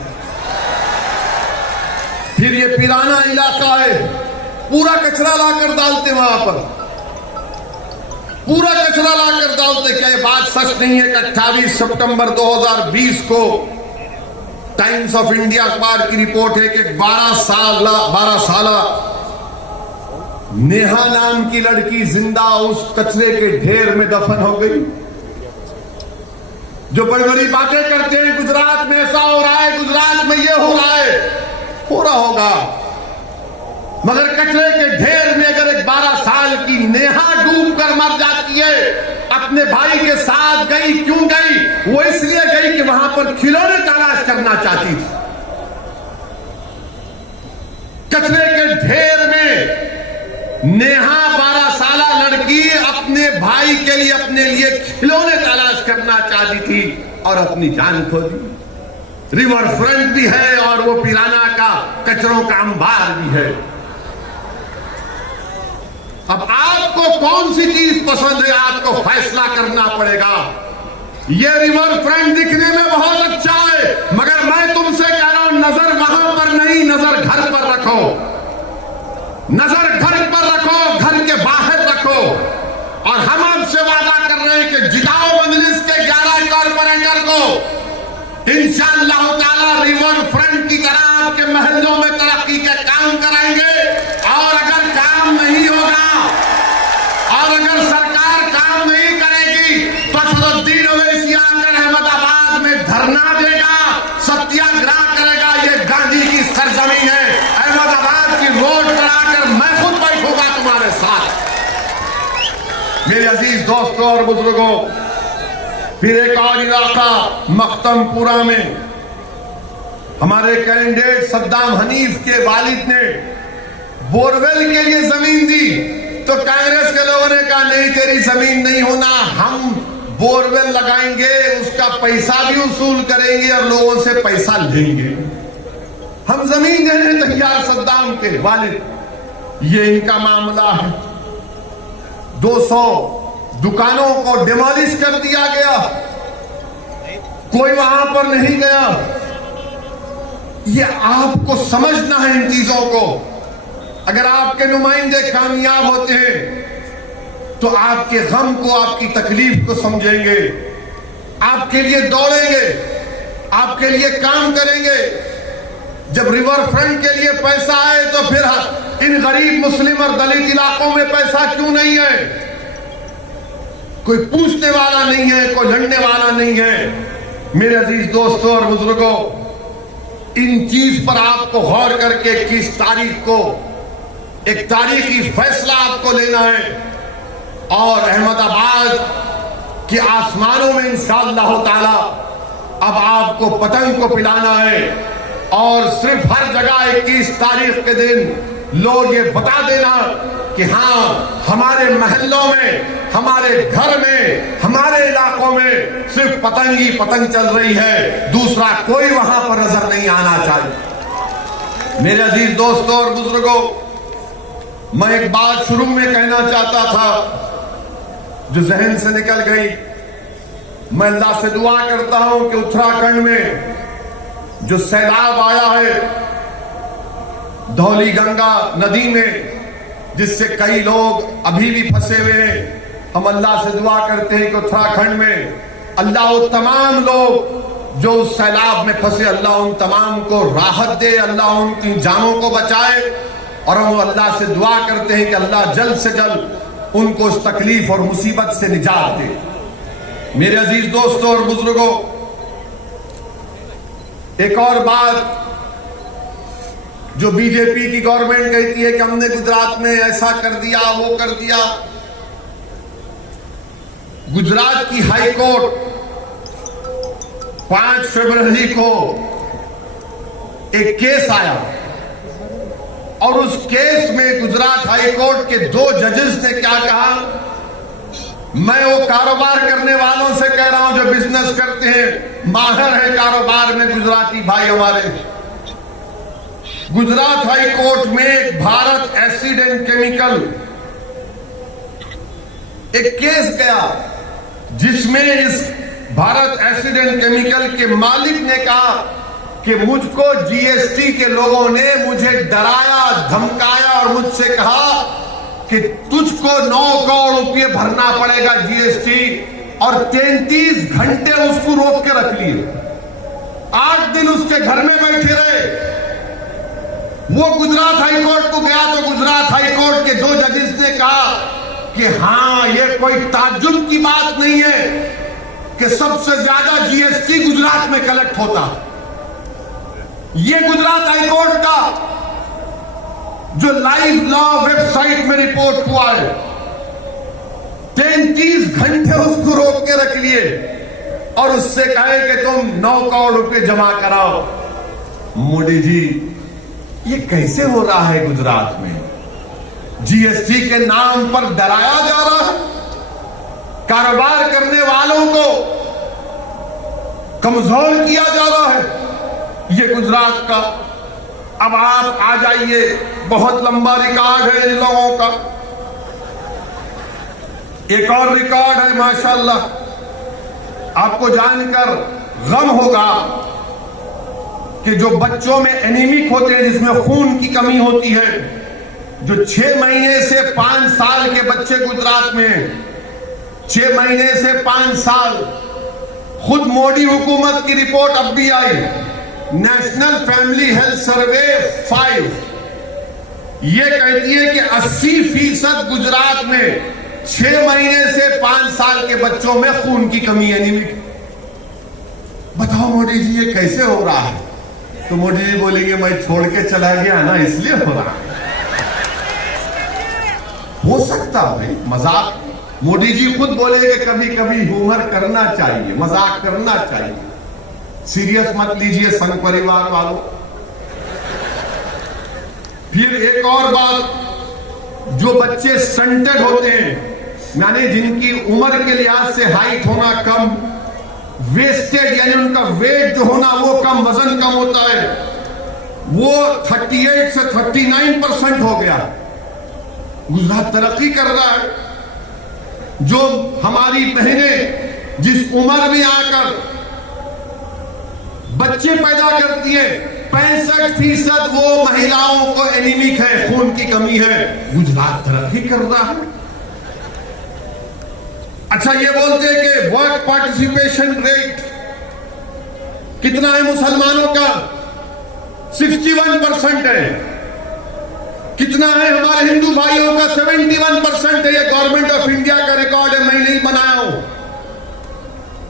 फिर ये पिराना इलाका है, पूरा कचरा लाकर डालते वहां पर, पूरा कचरा लाकर डालते। क्या ये बात सच नहीं है कि 28 सितंबर 2020 को टाइम्स ऑफ इंडिया अखबार की रिपोर्ट है कि 12 साल नेहा नाम की लड़की जिंदा उस कचरे के ढेर में दफन हो गई। जो बड़ी बड़ी बातें करते हैं गुजरात में ऐसा हो रहा है, गुजरात में ये हो रहा है, हो रहा होगा, अपने भाई के साथ गई। क्यों गई? वो इसलिए गई कि वहां पर खिलौने तलाश करना चाहती थी। कचरे के ढेर में नेहा 12 साल लड़की अपने भाई के लिए, अपने लिए खिलौने तलाश करना चाहती थी और अपनी जान खो दी। रिवर फ्रंट भी है और वो पिराना का कचरों का अंबार भी है। अब आपको कौन सी चीज पसंद है, आपको फैसला करना पड़ेगा। ये रिवर फ्रंट दिखने में बहुत अच्छा है, मगर मैं तुमसे कह रहा हूं, नजर वहां पर नहीं, नजर घर पर रखो। नजर घर पर रखो, घर के बाहर रखो। और हम आपसे वादा कर रहे हैं कि जिताओ मजलिस के 11 कॉर्पोरेटर को। इंशाअल्लाह ताला रिवर फ्रंट की तरह आपके महल्लों में तरक्की के काम कराएंगे। और अगर काम नहीं होगा और अगर सरकार काम नहीं करेगी तो असदुद्दीन ओवैसी आकर अहमदाबाद में धरना देगा, सत्याग्रह करेगा। ये गांधी की सरजमीन है। अहमदाबाद की रोड पर आकर मैं खुद बैठूंगा तुम्हारे साथ। मेरे अजीज दोस्तों और बुजुर्गों, फिर एक और इलाका मख्तमपुरा में हमारे कैंडिडेट सद्दाम हनीफ के वालिद ने बोरवेल के लिए जमीन दी, तो कांग्रेस के लोगों ने कहा नहीं, तेरी जमीन नहीं होना, हम बोरवेल लगाएंगे, उसका पैसा भी वसूल करेंगे और लोगों से पैसा लेंगे। हम जमीन देने तैयार सद्दाम के वालिद। ये इनका मामला है। 200 दुकानों को डिमोलिश कर दिया गया, कोई वहां पर नहीं गया। ये आपको समझना है इन चीजों को। अगर आपके नुमाइंदे कामयाब होते हैं तो आपके गम को, आपकी तकलीफ को समझेंगे, आपके लिए दौड़ेंगे, आपके लिए काम करेंगे। जब रिवर फ्रंट के लिए पैसा आए तो फिर इन गरीब मुस्लिम और दलित इलाकों में पैसा क्यों नहीं है? कोई पूछने वाला नहीं है, कोई लड़ने वाला नहीं है। मेरे अजीज दोस्तों और बुजुर्गों, इन चीज पर आपको गौर करके 21 तारीख को एक तारीखी फैसला आपको लेना है और अहमदाबाद के आसमानों में इंशाअल्लाह ताला अब आपको पतंग को पिलाना है। और सिर्फ हर जगह 21 तारीख के दिन लोग ये बता देना कि हाँ, हमारे महल्लों में, हमारे घर में, हमारे इलाकों में सिर्फ पतंग ही पतंग चल रही है, दूसरा कोई वहां पर नजर नहीं आना चाहिए। मेरे अजीज दोस्तों और बुजुर्गों, मैं एक बात शुरू में कहना चाहता था जो जहन से निकल गई। मैं अल्लाह से दुआ करता हूं कि उत्तराखंड में जो सैलाब आया है धौली गंगा नदी में, जिससे कई लोग अभी भी फंसे हुए हैं, हम अल्लाह से दुआ करते हैं कि उत्तराखंड में अल्लाह वो तमाम लोग जो उस सैलाब में फंसे, अल्लाह उन तमाम को राहत दे, अल्लाह उनकी जानों को बचाए। और हम अल्लाह से दुआ करते हैं कि अल्लाह जल्द से जल्द उनको उस तकलीफ और मुसीबत से निजात दे। मेरे अजीज दोस्तों और बुजुर्गों, एक और बात जो बीजेपी की गवर्नमेंट कहती है कि हमने गुजरात में ऐसा कर दिया, वो कर दिया। गुजरात की हाई कोर्ट 5 फरवरी को एक केस आया और उस केस में गुजरात हाई कोर्ट के 2 जजेस ने क्या कहा, मैं वो कारोबार करने वालों से कह रहा हूं जो बिजनेस करते हैं, माहिर है कारोबार में गुजराती भाई हमारे। गुजरात हाई कोर्ट में भारत एसिड एंड केमिकल एक केस गया जिसमें इस भारत एसिड एंड केमिकल के मालिक ने कहा कि मुझको जीएसटी के लोगों ने मुझे डराया, धमकाया और मुझसे कहा कि तुझको 9 करोड़ रुपये भरना पड़ेगा जीएसटी, और 33 घंटे उसको रोक के रख लिए। 8 दिन उसके घर में बैठे रहे। वो गुजरात हाई कोर्ट को गया तो गुजरात हाई कोर्ट के 2 जजेस ने कहा कि हाँ, ये कोई ताज्जुब की बात नहीं है कि सबसे ज्यादा जीएसटी गुजरात में कलेक्ट होता। ये गुजरात हाई कोर्ट का जो लाइव लॉ वेबसाइट में रिपोर्ट हुआ है। 33 घंटे उसको रोक के रख लिए और उससे कहे कि तुम 9 करोड़ रुपए जमा कराओ। मोदी जी, ये कैसे हो रहा है गुजरात में? जीएसटी के नाम पर डराया जा रहा है, कारोबार करने वालों को कमजोर किया जा रहा है। ये गुजरात का, अब आप आ जाइए, बहुत लंबा रिकॉर्ड है इन लोगों का। एक और रिकॉर्ड है माशाल्लाह, आपको जानकर गम होगा कि जो बच्चों में एनीमिक होते हैं, जिसमें खून की कमी होती है, जो 6 महीने से 5 साल के बच्चे गुजरात में, 6 महीने से 5 साल, खुद मोदी हुकूमत की रिपोर्ट अब भी आई, नेशनल फैमिली हेल्थ सर्वे 5 ये कहती है कि 80% गुजरात में 6 महीने से 5 साल के बच्चों में खून की कमी है, एनीमिक। बताओ मोदी जी, ये कैसे हो रहा है? तो मोदी जी बोलेंगे मैं छोड़ के चला गया ना, इसलिए हो रहा है। हो सकता भाई मजाक, मोदी जी खुद बोले कि कभी कभी ह्यूमर करना चाहिए, मजाक करना चाहिए, सीरियस मत लीजिए संघ परिवार वालों। फिर एक और बात, जो बच्चे स्टंटेड होते हैं, यानी जिनकी उम्र के लिहाज से हाइट होना कम, वेस्टेड यानी उनका वेट जो होना वो कम, वजन कम होता है, वो 38 से 39% हो गया। गुजरात तरक्की कर रहा है। जो हमारी बहनें जिस उम्र में आकर बच्चे पैदा करती है, 65% वो महिलाओं को एनीमिक है, खून की कमी है। गुजरात तरक्की कर रहा है। अच्छा, ये बोलते हैं कि वर्क पार्टिसिपेशन रेट कितना है मुसलमानों का? 61% है। कितना है हमारे हिंदू भाइयों का? 71% है। ये गवर्नमेंट ऑफ इंडिया का रिकॉर्ड है, मैं नहीं बनाया हूं।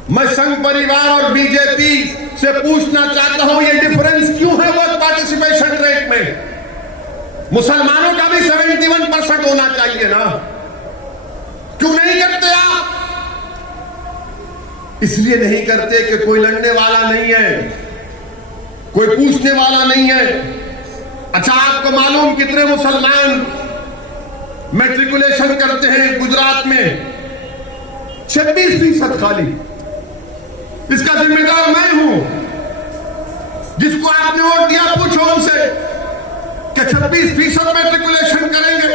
मैं संघ परिवार और बीजेपी से पूछना चाहता हूं, ये डिफरेंस क्यों है वर्क पार्टिसिपेशन रेट में? मुसलमानों का भी 71% होना चाहिए ना, क्यों नहीं करते आप? इसलिए नहीं करते कि कोई लड़ने वाला नहीं है, कोई पूछने वाला नहीं है। अच्छा, आपको मालूम कितने मुसलमान मैट्रिकुलेशन करते हैं गुजरात में? 26% खाली। इसका जिम्मेदार मैं हूं। जिसको आपने वोट दिया, पूछो उनसे कि 26% मैट्रिकुलेशन करेंगे।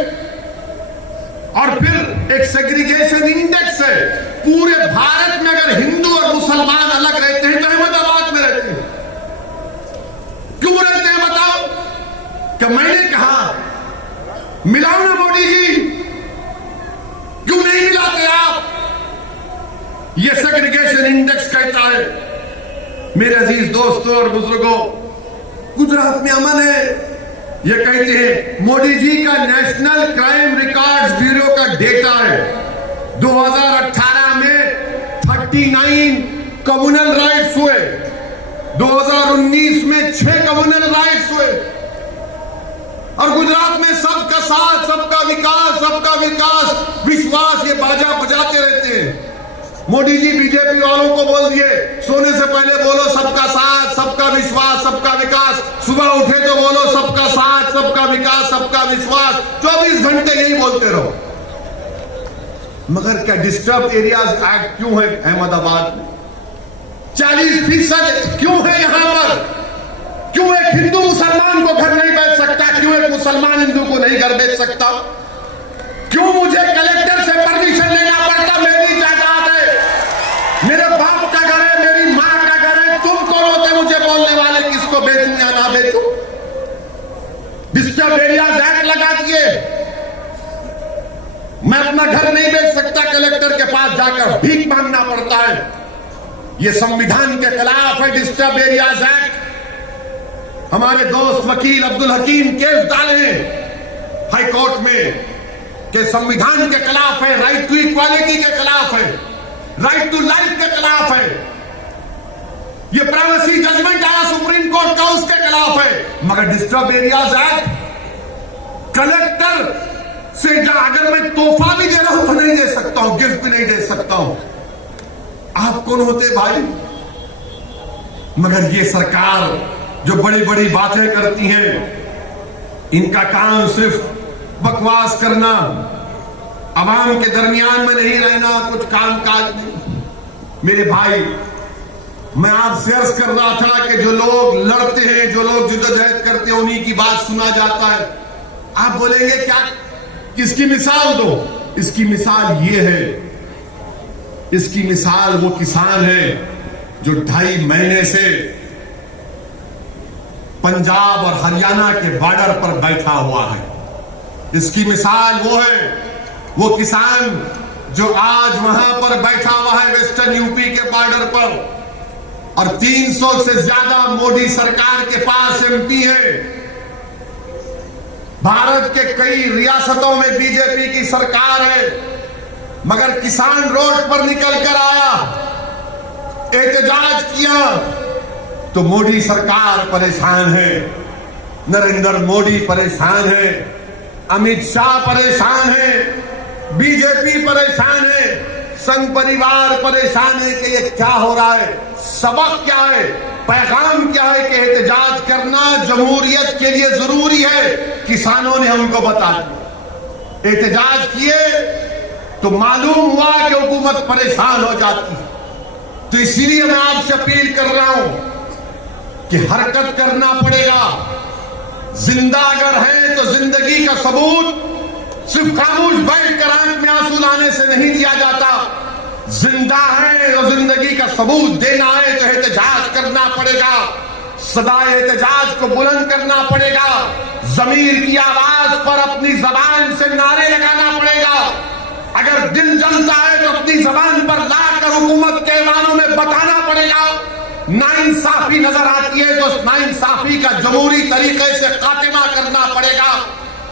और फिर एक सेग्रीगेशन इंडेक्स है, पूरे भारत में अगर हिंदू और मुसलमान अलग रहते हैं तो अहमदाबाद में रहते हैं। क्यों रहते हैं बताओ? कि मैंने कहा मिलाओ ना मोदी जी, क्यों नहीं मिलाते आप? ये सेग्रीगेशन इंडेक्स कहता है। मेरे अजीज दोस्तों और बुजुर्गों, गुजरात में अमन है। ये कहते हैं, मोदी जी का नेशनल क्राइम रिकॉर्ड्स ब्यूरो का डेटा है, 2018 में 39 कम्युनल राइट्स हुए, 2019 में 6 कम्युनल राइट्स हुए। और गुजरात में सबका साथ, सबका विकास, विश्वास, ये बाजा बजाते रहते हैं। मोदी जी बीजेपी वालों को बोल दिए, सोने से पहले बोलो सबका साथ, सबका विश्वास, सबका विकास। सुबह उठे तो बोलो सबका साथ, सबका विकास, सबका विश्वास। 24 घंटे यही बोलते रहो। मगर क्या डिस्टर्ब एरियाज एक्ट क्यों है अहमदाबाद में? 40% क्यों है यहां पर? क्यों एक हिंदू मुसलमान को घर नहीं बेच सकता? क्यों एक मुसलमान हिंदू को नहीं घर बेच सकता? क्यों मुझे कलेक्टर से परमिशन लेना पड़ता? मेरी जायदाद है, मेरे बाप का घर है, मेरी मां का घर है। तुम कौन होते मुझे बोलने वाले किसको बेचूं या ना बेचूं? डिस्टर्ब एरियाज एक्ट लगा दिए। मैं अपना घर नहीं बेच सकता, कलेक्टर के पास जाकर भीख मांगना पड़ता है। यह संविधान के खिलाफ है डिस्टर्ब एरियाज एक्ट। हमारे दोस्त वकील अब्दुल हकीम केस डाले हैं हाई कोर्ट में कि संविधान के खिलाफ है, राइट टू इक्वालिटी के खिलाफ है, राइट टू लाइफ के खिलाफ है। ये प्राइवेसी जजमेंट आया सुप्रीम कोर्ट का, उसके खिलाफ है। मगर डिस्टर्ब एरियाज एक्ट कलेक्टर से अगर मैं तोहफा भी दे रहा हूं तो नहीं दे सकता हूं, गिफ्ट भी नहीं दे सकता हूं। आप कौन होते भाई? मगर ये सरकार जो बड़ी बड़ी बातें करती हैं, इनका काम सिर्फ बकवास करना, आवाम के दरमियान में नहीं रहना, कुछ काम काज नहीं। मेरे भाई, मैं आपसे अर्ज कर रहा था कि जो लोग लड़ते हैं, जो लोग जिद्दोजहद करते हैं, उन्हीं की बात सुना जाता है। आप बोलेंगे क्या, किसकी मिसाल दो? इसकी मिसाल ये है, इसकी मिसाल वो किसान है जो 2.5 महीने से पंजाब और हरियाणा के बॉर्डर पर बैठा हुआ है। इसकी मिसाल वो है, वो किसान जो आज वहां पर बैठा हुआ है वेस्टर्न यूपी के बॉर्डर पर, और 300 से ज्यादा मोदी सरकार के पास एमपी है। भारत के कई रियासतों में बीजेपी की सरकार है, मगर किसान रोड पर निकल कर आया, एहतजाज किया, तो मोदी सरकार परेशान है, नरेंद्र मोदी परेशान है, अमित शाह परेशान है, बीजेपी परेशान है, संघ परिवार परेशान है कि ये क्या हो रहा है। सबक क्या है, पैगाम क्या है कि एहतजाज करना जमहूरियत के लिए जरूरी है। किसानों ने हमको बता दिया, एहतजाज किए तो मालूम हुआ कि हुकूमत परेशान हो जाती है। तो इसीलिए मैं आपसे अपील कर रहा हूं कि हरकत करना पड़ेगा। जिंदा अगर है तो जिंदगी का सबूत सिर्फ खामोश बैठकर आंख में आंसू लाने से नहीं दिया जाता। जिंदा है और जिंदगी का सबूत देना है तो एहतजाज करना पड़ेगा, सदा एहतजाज को बुलंद करना पड़ेगा, जमीर की आवाज पर अपनी जबान से नारे लगाना पड़ेगा। अगर दिल जलता है तो अपनी जबान पर लाकर हुकूमत के ऐवानों में बताना पड़ेगा। नाइंसाफी नजर आती है तो उस नाइंसाफी का जमहूरी तरीके से खात्मा करना पड़ेगा।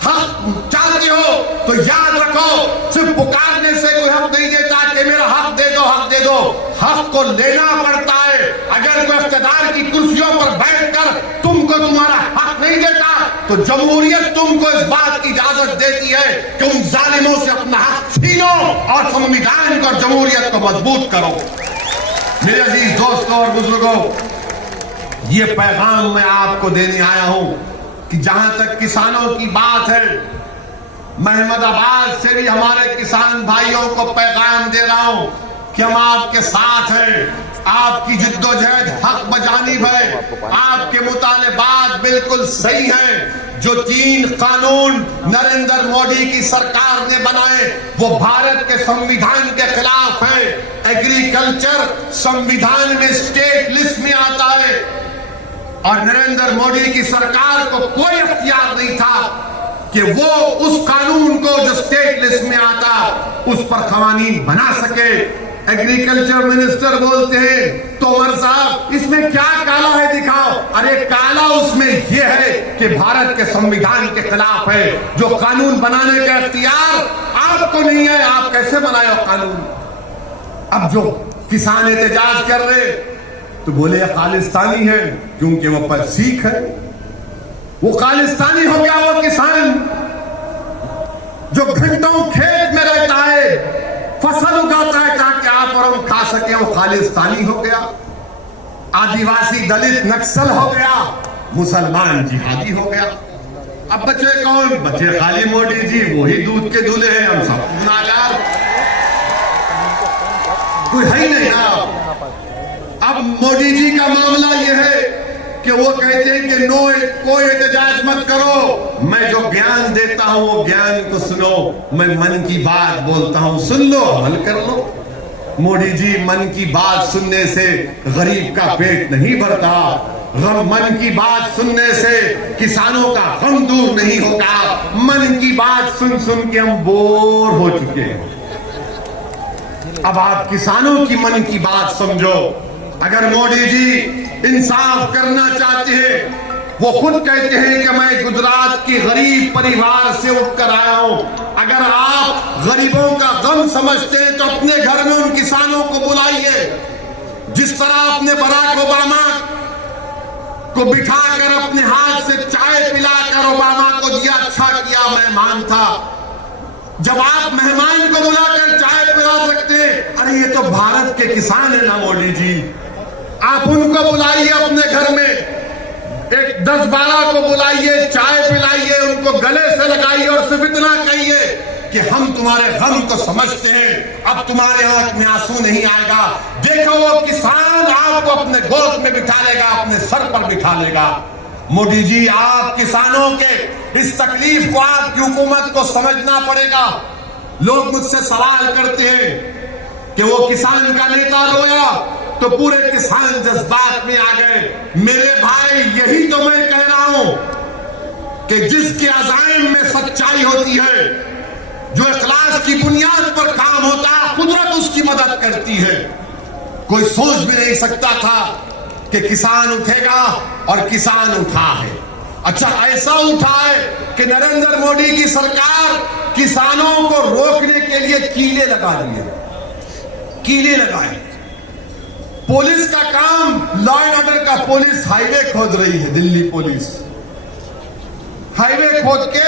हक चाहते हो तो याद रखो, सिर्फ पुकारने से कोई हक नहीं देता कि मेरा हक दे दो, हक दे दो। हक को लेना पड़ता है। अगर कोई इख्तियार की कुर्सियों पर बैठकर तुमको तुम्हारा हक नहीं देता तो जमहूरियत तुमको इस बात की इजाजत देती है कि उन जालिमों से अपना हक छीनो और संविधान को और जमहूरियत को मजबूत करो। मेरे अजीज दोस्तों और बुजुर्गों, ये पैगाम मैं आपको देने आया हूं कि जहां तक किसानों की बात है, मैं अहमदाबाद से भी हमारे किसान भाइयों को पैगाम दे रहा हूं कि हम आपके साथ हैं। आपकी जिद्दोजहद हक बजानिब है, आपके मुतालिबात बिल्कुल सही हैं। जो 3 कानून नरेंद्र मोदी की सरकार ने बनाए वो भारत के संविधान के खिलाफ है। एग्रीकल्चर संविधान में स्टेट लिस्ट में आता है और नरेंद्र मोदी की सरकार को कोई अख्तियार नहीं था कि वो उस कानून को जो स्टेट लिस्ट में आता उस पर कवानीन बना सके। एग्रीकल्चर मिनिस्टर बोलते हैं तोमर साहब इसमें क्या काला है दिखाओ। अरे काला उसमें यह है कि भारत के संविधान के खिलाफ है। जो कानून बनाने का अख्तियार आपको नहीं है, आप कैसे बनाए कानून। अब जो किसान एहतजाज कर रहे तो बोले खालिस्तानी है क्योंकि वो पर सिख है। वो खालिस्तानी हो गया वो किसान जो घंटों खेत में रहता है, फसल उगाता है ताकि आप और हम खा सके, वो खालिस्तानी हो गया। आदिवासी दलित नक्सल हो गया, मुसलमान जिहादी हो गया। अब बचे कौन? बचे खाली मोदी जी, वही दूध के दूल्हे हैं। हम सब गुनाहगार, कोई है ही नहीं ना। अब मोदी जी का मामला यह है कि वो कहते हैं कि नो, कोई एहतजाज मत करो, मैं जो ज्ञान देता हूं वो ज्ञान को सुनो, मैं मन की बात बोलता हूं, सुन लो, अमल कर लो। मोदी जी, मन की बात सुनने से गरीब का पेट नहीं भरता, मन की बात सुनने से किसानों का गम दूर नहीं होगा। मन की बात सुन सुन के हम बोर हो चुके हैं। अब आप किसानों की मन की बात समझो। अगर मोदी जी इंसाफ करना चाहते हैं, वो खुद कहते हैं कि मैं गुजरात के गरीब परिवार से उठकर आया हूं। अगर आप गरीबों का गम समझते हैं तो अपने घर में उन किसानों को बुलाइए। जिस तरह आपने बराक ओबामा को बिठाकर अपने हाथ से चाय पिलाकर ओबामा को दिया, अच्छा किया, मेहमान था। जब आप मेहमान को बुलाकर चाय पिला सकते हैं, अरे ये तो भारत के किसान है ना मोदी जी, आप उनको बुलाइए अपने घर में, एक 10-12 को बुलाइए, चाय पिलाइए, उनको गले से लगाइए और सिर्फ इतना कहिए कि हम तुम्हारे गम को समझते हैं, अब तुम्हारे आंख में आंसू नहीं आएगा। देखो वो किसान आपको अपने गोद में बिठा लेगा, अपने सर पर बिठा लेगा। मोदी जी, आप किसानों के इस तकलीफ को आपकी हुकूमत को समझना पड़ेगा। लोग मुझसे सवाल करते हैं कि वो किसान का नेता रोया तो पूरे किसान जज्बात में आ गए। मेरे भाई, यही तो मैं कह रहा हूं कि जिसके अज़ाइम में सच्चाई होती है, जो इखलास की बुनियाद पर काम होता है, कुदरत उसकी मदद करती है। कोई सोच भी नहीं सकता था कि किसान उठेगा और किसान उठा है। अच्छा, ऐसा उठा है कि नरेंद्र मोदी की सरकार किसानों को रोकने के लिए कीले लगा दिए, कीले लगाए। पुलिस का काम, लॉ एंड ऑर्डर का, पुलिस हाईवे खोद रही है, दिल्ली पुलिस हाईवे खोद के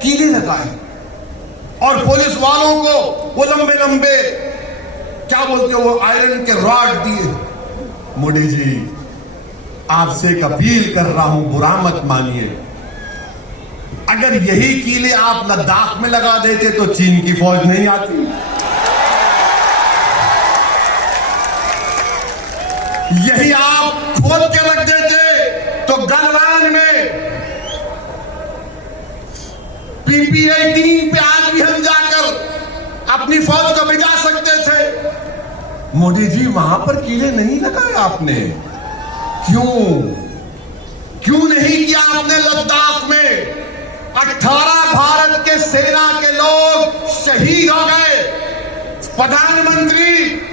कीले लगाए और पुलिस वालों को वो लंबे लंबे क्या बोलते हो, वो आयरन के रॉड दिए। मोदी जी, आपसे एक अपील कर रहा हूं, बुरा मत मानिए। अगर यही कीले आप लद्दाख में लगा देते तो चीन की फौज नहीं आती। यही आप खोद के रख देते तो गलवान में PP-18 पे आज भी हम जाकर अपनी फौज को भिजा सकते थे। मोदी जी, वहां पर कीले नहीं लगाए आपने। क्यों नहीं किया आपने? लद्दाख में 18 भारत के सेना के लोग शहीद हो गए। प्रधानमंत्री,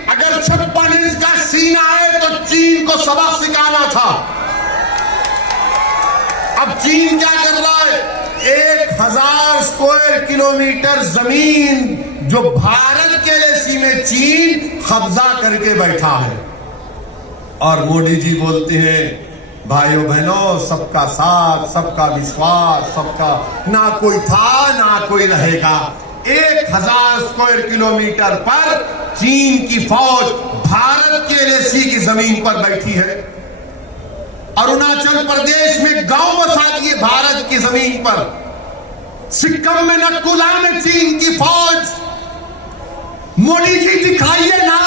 अगर 56 इंच का सीना है तो चीन को सबक सिखाना था। अब चीन क्या कर रहा है? 1000 स्क्वायर किलोमीटर जमीन जो भारत के एलएसी में चीन कब्जा करके बैठा है। और मोदी जी बोलते हैं, भाइयों बहनों, सबका साथ, सबका विश्वास, सबका, ना कोई था ना कोई रहेगा। 1000 स्क्वायर किलोमीटर पर चीन की फौज भारत के एलएसी की जमीन पर बैठी है। अरुणाचल प्रदेश में गांव बसा दिए भारत की जमीन पर। सिक्किम में, नकुला में चीन की फौज। मोदी जी, दिखाइए ना।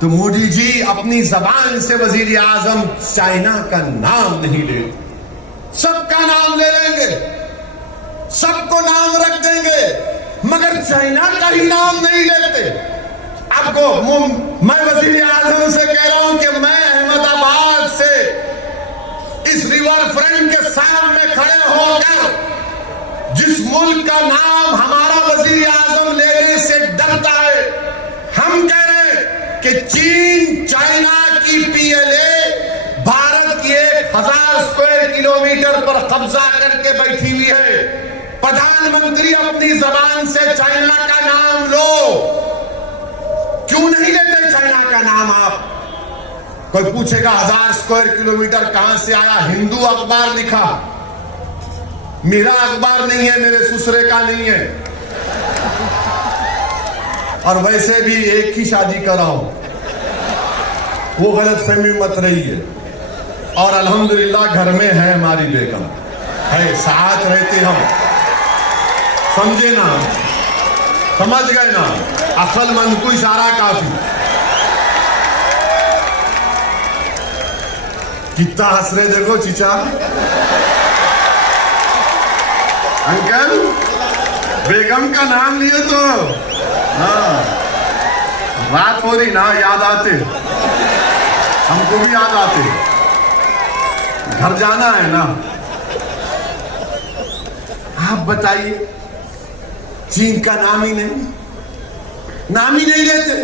तो मोदी जी अपनी जबान से वजीर आजम चाइना का नाम नहीं लेते। सबका नाम ले लेंगे, सबको नाम रख देंगे, मगर चाइना का ही नाम नहीं लेते। आपको मैं वजीर आजम से कह रहा हूं कि मैं अहमदाबाद से इस रिवर फ्रंट के सामने खड़े होकर जिस मुल्क का नाम हमारा वजीर आजम लेने से डरता है, हम कह रहे हैं कि चीन, चाइना की PLA भारत की 1000 स्क्वायर किलोमीटर पर कब्जा करके बैठी हुई है। प्रधानमंत्री, अपनी जबान से चाइना का नाम लो। क्यों नहीं लेते चाइना का नाम आप? कोई पूछेगा 1000 स्क्वायर किलोमीटर कहां से आया? हिंदू अखबार लिखा, मेरा अखबार नहीं है, मेरे ससुरे का नहीं है। और वैसे भी एक ही शादी कराओ, वो गलतफहमी मत रही है। और अल्हम्दुलिल्लाह घर में है हमारी बेगम, है, साथ रहते हम। समझे ना? समझ गए ना? अक्लमंद को इशारा काफी। कितना हंस रहे देखो चीचा। अंकल, बेगम का नाम लिए तो हाँ, बात हो रही ना, याद आते, हमको भी याद आते। घर जाना है ना। आप बताइए, चीन का नाम ही नहीं लेते।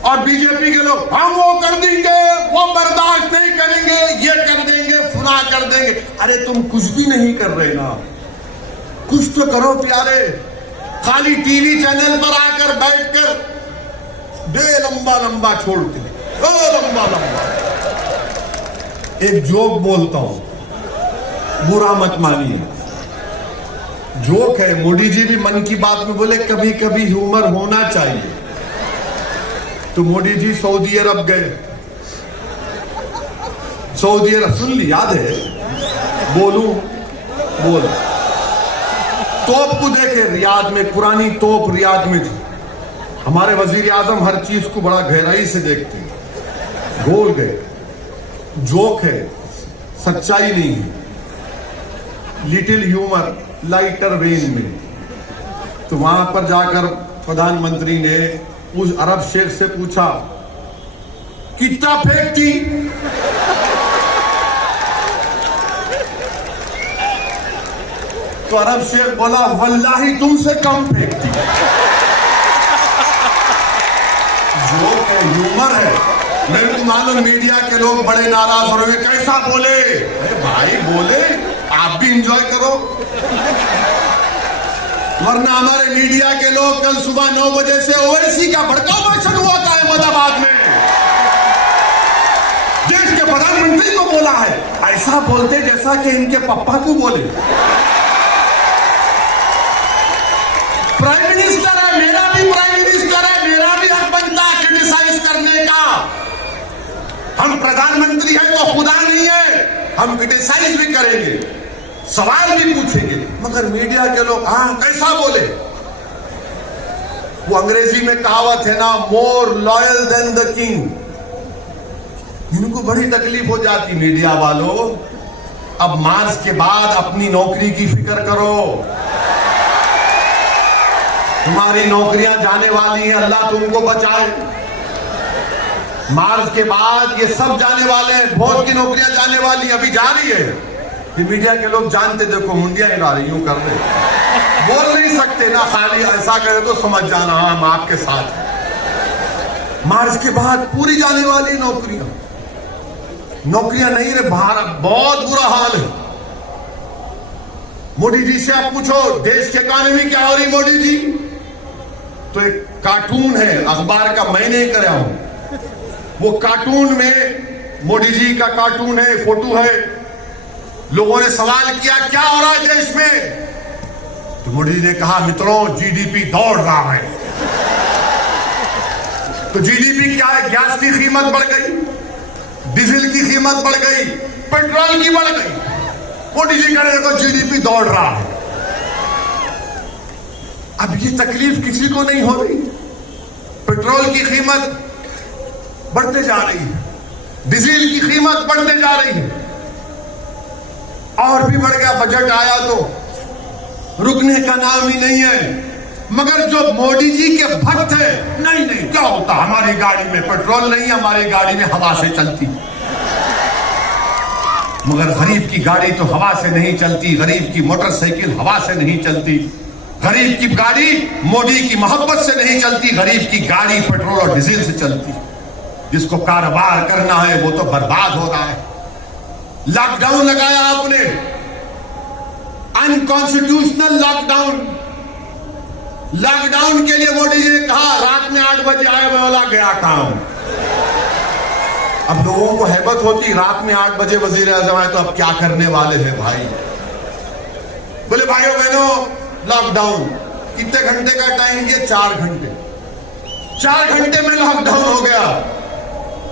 और बीजेपी के लोग, हम वो कर देंगे, वो बर्दाश्त नहीं करेंगे, ये कर देंगे, फुना कर देंगे। अरे तुम कुछ भी नहीं कर रहे ना, कुछ तो करो प्यारे। खाली टीवी चैनल पर आकर बैठकर दे लंबा लंबा छोड़ते, लंबा लंबा। एक जोक बोलता हूं, बुरा मत मानिए। जोक है। मोदी जी भी मन की बात में बोले कभी कभी ह्यूमर होना चाहिए। तो मोदी जी सऊदी अरब गए। सऊदी अरब सुन ली, याद है? बोलूं? बोल। तोप को देखे रियाद में, पुरानी तोप रियाद में थी। हमारे वजीर आजम हर चीज को बड़ा गहराई से देखते हैं। बोल गए, जोक है, सच्चाई नहीं है, लिटिल ह्यूमर, लाइटर वेन में। तो वहां पर जाकर प्रधानमंत्री ने उस अरब शेख से पूछा, कितना फेंकती? तो अरब शेख बोला, वल्लाही तुमसे कम फेंकती। जोक है, ह्यूमर है। मेरे को मालूम मीडिया के लोग बड़े नाराज हो रहे हैं, कैसा बोले? अरे भाई बोले, आप भी इंजॉय करो। वरना हमारे मीडिया के लोग कल सुबह 9 बजे से ओवैसी का भड़काऊ भाषण हुआ था अहमदाबाद में। देश के प्रधानमंत्री को बोला है, ऐसा बोलते जैसा कि इनके पप्पा को बोले। प्राइम मिनिस्टर है, मेरा भी प्राइम मिनिस्टर है, मेरा भी हक बनता है क्रिटिसाइज करने का। हम प्रधानमंत्री हैं तो खुदा नहीं है, हम क्रिटिसाइज भी करेंगे, सवाल भी पूछेंगे। मगर मीडिया के लोग कैसा बोले? वो अंग्रेजी में कहावत है ना, more loyal than the king. इनको बड़ी तकलीफ हो जाती मीडिया वालों। अब मार्च के बाद अपनी नौकरी की फिक्र करो। तुम्हारी नौकरियां जाने वाली हैं, अल्लाह तुमको बचाए। मार्च के बाद ये सब जाने वाले हैं, बहुत की नौकरियां जाने वाली, अभी जा रही है। फिर मीडिया के लोग जानते, देखो मुंडियां हिला रही, यूं कर रहे, बोल नहीं सकते ना, खाली ऐसा करे तो समझ जाना हाँ हम आपके साथ हैं। मार्च के बाद पूरी जाने वाली नौकरियां नहीं रहे। भारत बहुत बुरा हाल है। मोदी जी से आप पूछो देश की इकोनॉमी क्या हो रही मोदी जी? तो एक कार्टून है अखबार का, मैंने ही कराया हूं। वो कार्टून में मोदी जी का कार्टून है, फोटो है। लोगों ने सवाल किया क्या हो रहा है देश में? तो मोदी जी ने कहा, मित्रों जीडीपी दौड़ रहा है। तो जीडीपी क्या है? गैस की कीमत बढ़ गई, डीजल की कीमत बढ़ गई, पेट्रोल की बढ़ गई। मोदी जी कह रहे देखो जीडीपी दौड़ रहा है। अब ये तकलीफ किसी को नहीं हो रही। पेट्रोल की कीमत बढ़ते जा रही है, डीजल की कीमत बढ़ते जा रही है, और भी बढ़ गया। बजट आया तो रुकने का नाम ही नहीं है। मगर जो मोदी जी के भक्त हैं, नहीं क्या होता, हमारी गाड़ी में पेट्रोल नहीं, हमारी गाड़ी में हवा से चलती। मगर गरीब की गाड़ी तो हवा से नहीं चलती, गरीब की मोटरसाइकिल हवा से नहीं चलती, गरीब की गाड़ी मोदी की मोहब्बत से नहीं चलती, गरीब की गाड़ी पेट्रोल और डीजल से चलती। जिसको कारोबार करना है वो तो बर्बाद हो रहा है। लॉकडाउन लगाया आपने, अनकॉन्स्टिट्यूशनल लॉकडाउन। लॉकडाउन के लिए मोदी जी ने कहा रात में 8 बजे आए, मैं बोला गया काम। अब लोगों को हैबत होती, रात में 8 बजे वजीर आजम आए तो अब क्या करने वाले हैं भाई? बोले भाइयों बहनों लॉकडाउन कितने घंटे का टाइम दिया? 4 घंटे। 4 घंटे में लॉकडाउन हो गया।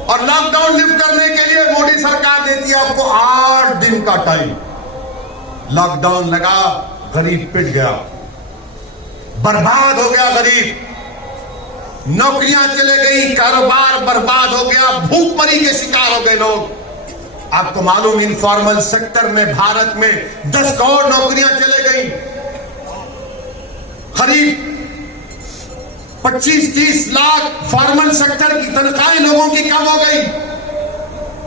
और लॉकडाउन लिफ्ट करने के लिए मोदी सरकार देती है आपको 8 दिन का टाइम। लॉकडाउन लगा, गरीब पिट गया, बर्बाद हो गया गरीब, नौकरियां चले गई, कारोबार बर्बाद हो गया, भूखमरी के शिकार हो गए लोग। आपको मालूम इनफॉर्मल सेक्टर में भारत में 10 करोड़ नौकरियां चले गई। करीब 25-30 लाख फॉर्मल सेक्टर की तनख्वाहें लोगों की कम हो गई।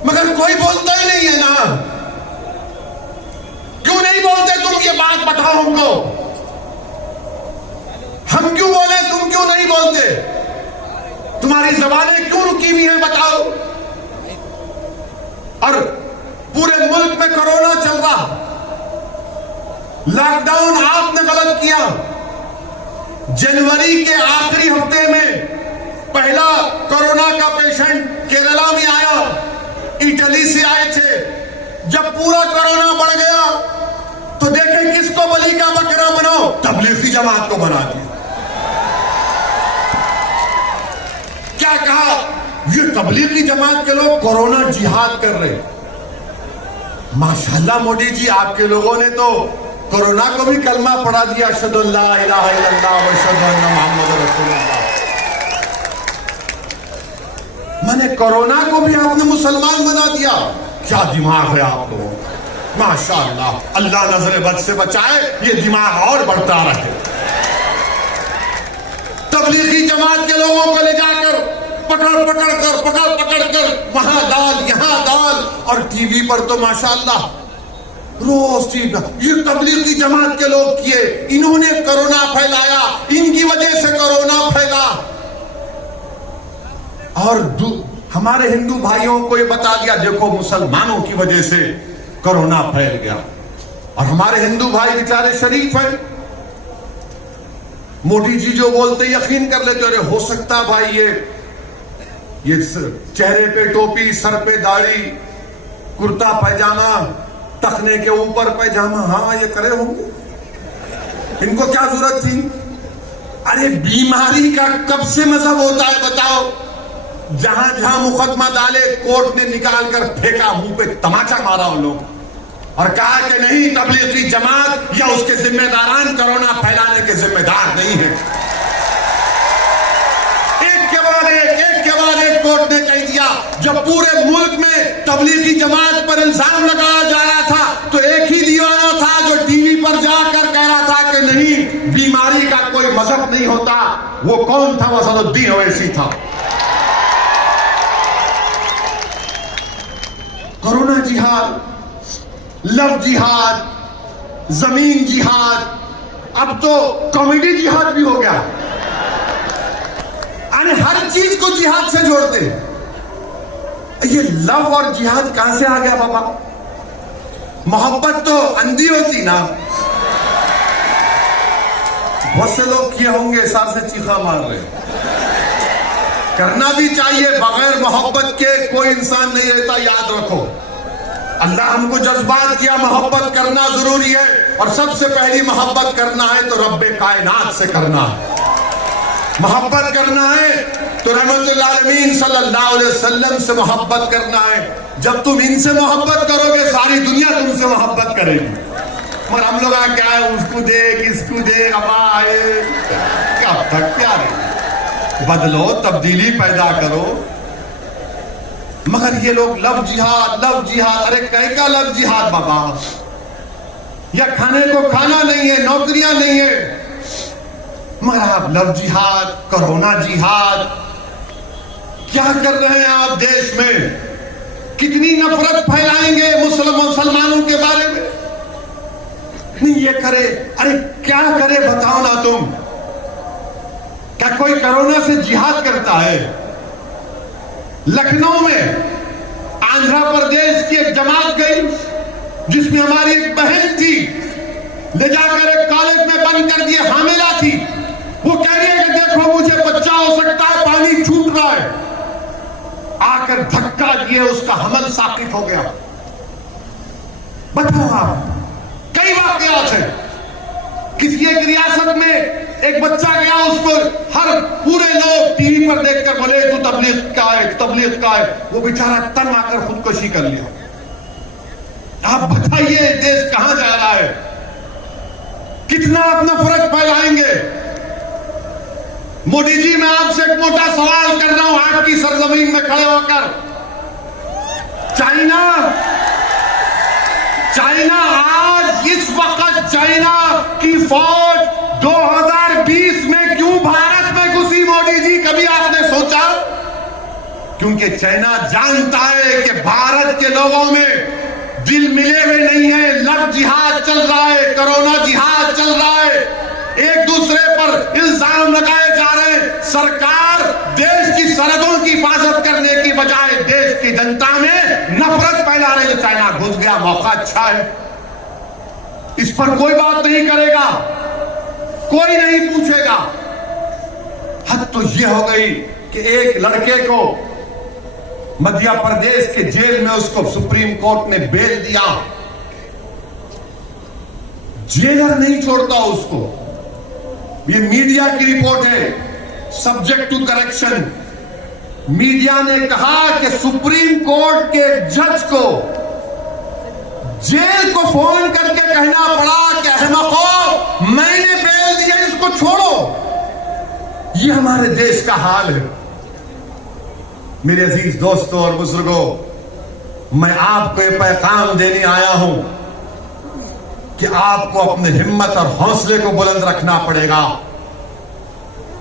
मगर कोई बोलता ही नहीं है ना। क्यों नहीं बोलते तुम? ये बात बताओ हमको। हम क्यों बोले, तुम क्यों नहीं बोलते? तुम्हारी जबानें क्यों रुकी हुई हैं बताओ? और पूरे मुल्क में कोरोना चल रहा, लॉकडाउन आपने गलत किया। जनवरी के आखिरी हफ्ते में पहला कोरोना का पेशेंट केरला में आया, इटली से आए थे। जब पूरा कोरोना बढ़ गया तो देखें किसको बलि का बकरा बनाओ, तबलीगी जमात को बना दिया। क्या कहा, ये तबलीगी जमात के लोग कोरोना जिहाद कर रहे हैं। माशाल्लाह मोदी जी, आपके लोगों ने तो कोरोना को भी कलमा पढ़ा दिया, अशहदु अल्ला इलाहा इल्लल्लाह व अशहदु अन्ना मुहम्मदुर रसूलुल्लाह। मैंने कोरोना को भी आपने मुसलमान बना दिया। क्या दिमाग है आप लोगों का, माशाल्लाह। अल्लाह नजर बद से बचाए, ये दिमाग और बढ़ता रहे। तबलीगी जमात के लोगों को ले जाकर पकड़ कर वहां डाल, यहां डाल, और टीवी पर तो माशाल्लाह रोज टीवी। ये तबलीगी जमात के लोग किए, इन्होंने कोरोना फैलाया, इनकी वजह से कोरोना फैला। और हमारे हिंदू भाइयों को ये बता दिया, देखो मुसलमानों की वजह से कोरोना फैल गया। और हमारे हिंदू भाई बेचारे शरीफ हैं, मोदी जी जो बोलते यकीन कर लेते। अरे हो सकता भाई ये चेहरे पे टोपी, सर पे दाढ़ी, कुर्ता पैजामा, टखने के ऊपर पैजामा, हाँ ये करे होंगे, इनको क्या जरूरत थी। अरे बीमारी का कब से मजहब होता है बताओ। जहां जहां मुकदमा डाले, कोर्ट ने निकाल कर फेंका, मुंह पे तमाचा मारा उन लोग और कहा कि नहीं, तबलीगी जमात या उसके जिम्मेदारान कोरोना फैलाने के जिम्मेदार नहीं है। एक के बाद एक कोर्ट ने कह दिया। जब पूरे मुल्क में तबलीगी जमात पर इल्जाम लगाया जा रहा था, तो एक ही दीवाना था जो टीवी पर जाकर कह रहा था कि नहीं, बीमारी का कोई मजहब नहीं होता। वो कौन था? असदुद्दीन ओवैसी था। कोरोना जिहाद, लव जिहाद, जमीन जिहाद, अब तो कॉमेडी जिहाद भी हो गया। हर चीज को जिहाद से जोड़ते। ये लव और जिहाद कहां से आ गया बाबा? मोहब्बत तो अंधी होती ना। बहुत से लोग किए होंगे, सार से चीखा मार रहे। करना भी चाहिए, बगैर मोहब्बत के कोई इंसान नहीं रहता, याद रखो। अल्लाह हमको जज्बात किया, मोहब्बत करना जरूरी है। और सबसे पहली मोहब्बत करना है तो रब्बे कायनात से करना है। मोहब्बत करना है तो रहमतुल आलमीन सल्लल्लाहु अलैहि वसल्लम से मोहब्बत करना है। जब तुम इनसे मोहब्बत करोगे, सारी दुनिया तुमसे मोहब्बत करेगी। मगर हम लोग क्या है, उसको देख, इसको देख, अबा क्या तक प्यारे, बदलो, तब्दीली पैदा करो। मगर ये लोग लव जिहाद, लव जिहाद। अरे कहीं का लव जिहाद बाबा? या खाने को खाना नहीं है, नौकरियां नहीं है, मगर आप लव जिहाद, कोरोना जिहाद। क्या कर रहे हैं आप देश में? कितनी नफरत फैलाएंगे मुसलमानों के बारे में? नहीं ये करे, अरे क्या करे बताओ ना तुम। क्या कोई कोरोना से जिहाद करता है? लखनऊ में आंध्र प्रदेश की एक जमात गई, जिसमें हमारी एक बहन थी, ले जाकर एक कॉलेज में बंद कर दिए, हामिला थी। वो कह रही है कि देखो मुझे बच्चा हो सकता है, पानी छूट रहा है। आकर धक्का दिए, उसका हमल साकित हो गया। बताओ आप, कई वाकयात है। किसी एक रियासत में एक बच्चा गया, उसको हर पूरे लोग टीवी पर देखकर बोले तू तबलीग का है, तबलीग का है। वो बेचारा तन आकर खुदकुशी कर लिया। आप बताइए देश कहां जा रहा है? कितना आप नफरत फैलाएंगे? मोदी जी, मैं आपसे एक मोटा सवाल कर रहा हूं, आपकी सरजमीन में खड़े होकर। चाइना आज इस वक्त चाइना की फौज 2020 में क्यों भारत में घुसी? मोदी जी, कभी आपने सोचा? क्योंकि चाइना जानता है कि भारत के लोगों में दिल मिले हुए नहीं है। लव जिहाद चल रहा है, कोरोना जिहाद चल रहा है, एक दूसरे पर इल्जाम लगाए जा रहे हैं। सरकार देश की सरहदों की हिफाजत करने की बजाय देश की जनता में नफरत फैला रही है। चाइना घुस गया, मौका अच्छा है, इस पर कोई बात नहीं करेगा, कोई नहीं पूछेगा। हद तो यह हो गई कि एक लड़के को मध्य प्रदेश के जेल में उसको सुप्रीम कोर्ट ने बेल दिया। जेलर नहीं छोड़ता उसको। ये मीडिया की रिपोर्ट है, सब्जेक्ट टू करेक्शन। मीडिया ने कहा कि सुप्रीम कोर्ट के जज को जेल को फोन करके कहना पड़ा कि अहमको, मैंने बेल दिया, इसको छोड़ो। ये हमारे देश का हाल है। मेरे अजीज दोस्तों और बुजुर्गों, मैं आपको ये पैगाम देने आया हूं कि आपको अपनी हिम्मत और हौसले को बुलंद रखना पड़ेगा।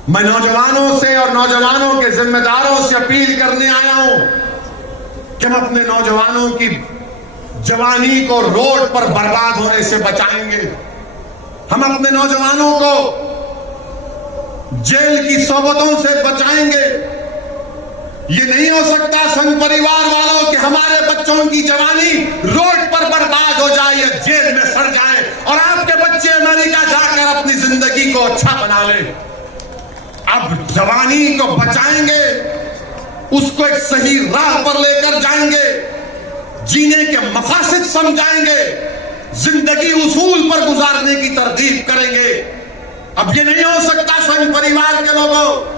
मैं नौजवानों से और नौजवानों के जिम्मेदारों से अपील करने आया हूं कि हम अपने नौजवानों की जवानी को रोड पर बर्बाद होने से बचाएंगे। हम अपने नौजवानों को जेल की सोबतों से बचाएंगे। ये नहीं हो सकता संघ परिवार वालों कि हमारे बच्चों की जवानी रोड पर बर्बाद हो जाए या जेल में सड़ जाए और आपके बच्चे अमेरिका जाकर अपनी जिंदगी को अच्छा बना लें। अब जवानी को बचाएंगे, उसको एक सही राह पर लेकर जाएंगे, जीने के मकासद समझाएंगे, जिंदगी उसूल पर गुजारने की तरगीब करेंगे। अब ये नहीं हो सकता संघ परिवार के लोगों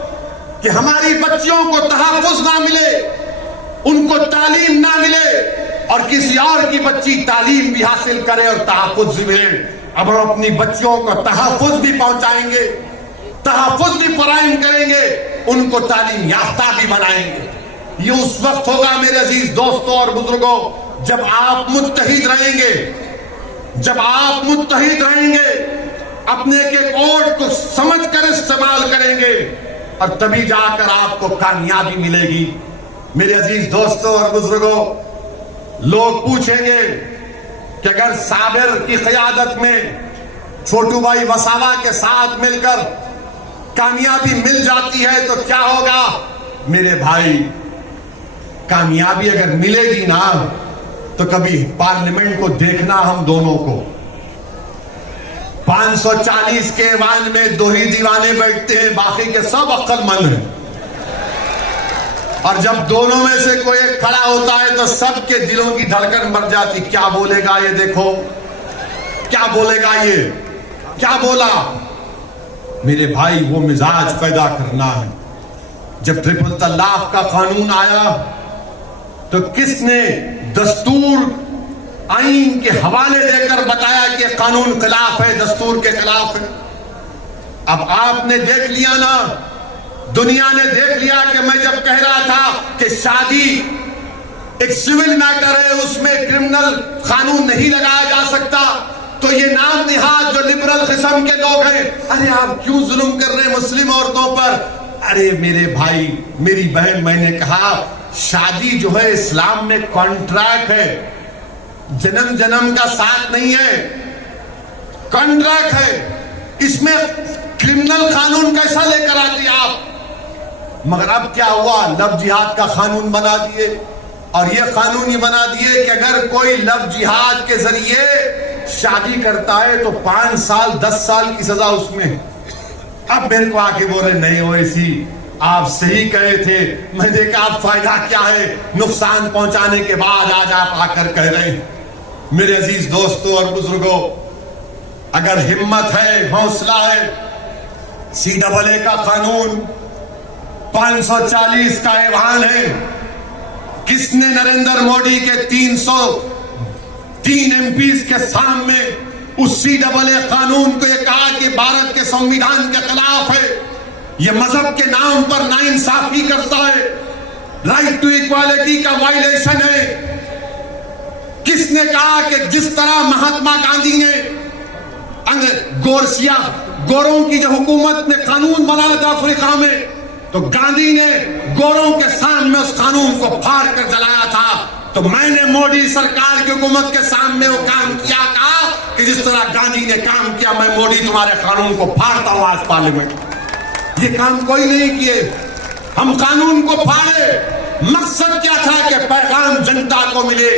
कि हमारी बच्चियों को तहफ़्फ़ुज़ ना मिले, उनको तालीम ना मिले और किसी और की बच्ची तालीम भी हासिल करे और तहफ़्फ़ुज़ भी मिले। अब हम अपनी बच्चियों को तहफ़्फ़ुज़ भी पहुंचाएंगे, तहफ़्फ़ुज़ भी फराहम करेंगे, उनको तालीम याफ्ता भी बनाएंगे। ये उस वक्त होगा मेरे अजीज दोस्तों और बुजुर्गों जब आप मुत्तहिद रहेंगे, जब आप मुत्तहिद रहेंगे, अपने के वोट को समझकर इस्तेमाल करेंगे और तभी जाकर आपको कामयाबी मिलेगी। मेरे अजीज दोस्तों और बुजुर्गों, लोग पूछेंगे कि अगर साबिर की क़यादत में छोटू भाई वसावा के साथ मिलकर कामयाबी मिल जाती है तो क्या होगा? मेरे भाई, कामयाबी अगर मिलेगी ना तो कभी पार्लियामेंट को देखना हम दोनों को। 540 के ऐवान में 2 ही दीवाने बैठते हैं, बाकी के सब अक्लमंद हैं। और जब दोनों में से कोई एक खड़ा होता है तो सबके दिलों की धड़कन बढ़ जाती। क्या बोलेगा ये, देखो क्या बोलेगा ये, क्या बोला। मेरे भाई, वो मिजाज पैदा करना है। जब ट्रिपल तलाक का कानून आया तो किसने दस्तूर आईन के हवाले देकर बताया कि कानून खिलाफ है, दस्तूर के खिलाफ है। अब आपने देख लिया ना, दुनिया ने देख लिया कि मैं जब कह रहा था कि शादी एक सिविल मैटर है, उसमें क्रिमिनल कानून नहीं लगाया जा सकता, तो ये नाम निहाद जो लिबरल किस्म के लोग हैं, अरे आप क्यों जुल्म कर रहे हैं मुस्लिम औरतों पर। अरे मेरे भाई, मेरी बहन, मैंने कहा शादी जो है इस्लाम में कॉन्ट्रैक्ट है, जन्म जन्म का साथ नहीं है, कॉन्ट्रैक्ट है। इसमें क्रिमिनल कानून कैसा लेकर आते आप? मगर अब क्या हुआ, लव जिहाद का कानून बना दिए और ये कानून ये बना दिए कि अगर कोई लव जिहाद के जरिए शादी करता है तो 5 साल 10 साल की सजा उसमें। अब मेरे को आके बोल रहे नहीं हो ऐसी, आप सही कहे थे, मैं देखा आप फायदा क्या है, नुकसान पहुंचाने के बाद आज आप आकर कह रहे हैं। मेरे अजीज दोस्तों और बुजुर्गों, अगर हिम्मत है, हौसला है, CAA का कानून 540 का ऐवान है। किसने नरेंद्र मोदी के 303 MPs के सामने उस CAA कानून को ये कहा कि भारत के संविधान के खिलाफ है, ये मजहब के नाम पर नाइंसाफी करता है, राइट टू इक्वालिटी का वायलेशन है। किसने कहा कि जिस तरह महात्मा गांधी ने गोरों की जो हुकूमत ने कानून बनाया था अफ्रीका में, तो गांधी ने गोरों के सामने उस कानून को फाड़ कर जलाया था। तो मैंने मोदी सरकार की हुकूमत के सामने वो काम किया, कहा कि जिस तरह गांधी ने काम किया, मैं मोदी तुम्हारे कानून को फाड़ता हूं आज पार्लियामेंट। ये काम कोई नहीं किए, हम कानून को फाड़े। मकसद क्या था कि पैगाम जनता को मिले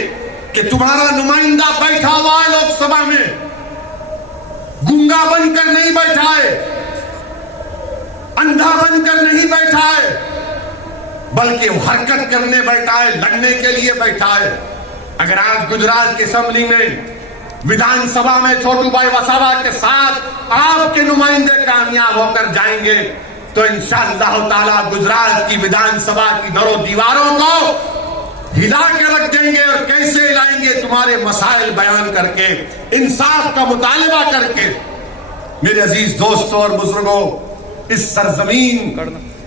कि तुम्हारा नुमाइंदा बैठा हुआ है लोकसभा में, गूंगा बनकर नहीं बैठा है, अंधा बनकर नहीं बैठा है, बल्कि हरकत करने बैठा है, लड़ने के लिए बैठा है। अगर आज गुजरात की असेंबली में विधानसभा में छोटू भाई वसावा के साथ आपके नुमाइंदे कामयाब होकर जाएंगे तो इंशाअल्लाह ताला गुजरात की विधानसभा की दरों दीवारों को हिला के रख देंगे। और कैसे हिलाएंगे? तुम्हारे मसाइल बयान करके, इंसाफ का मुतालबा करके। मेरे अजीज दोस्तों और बुजुर्गों, इस सरजमीन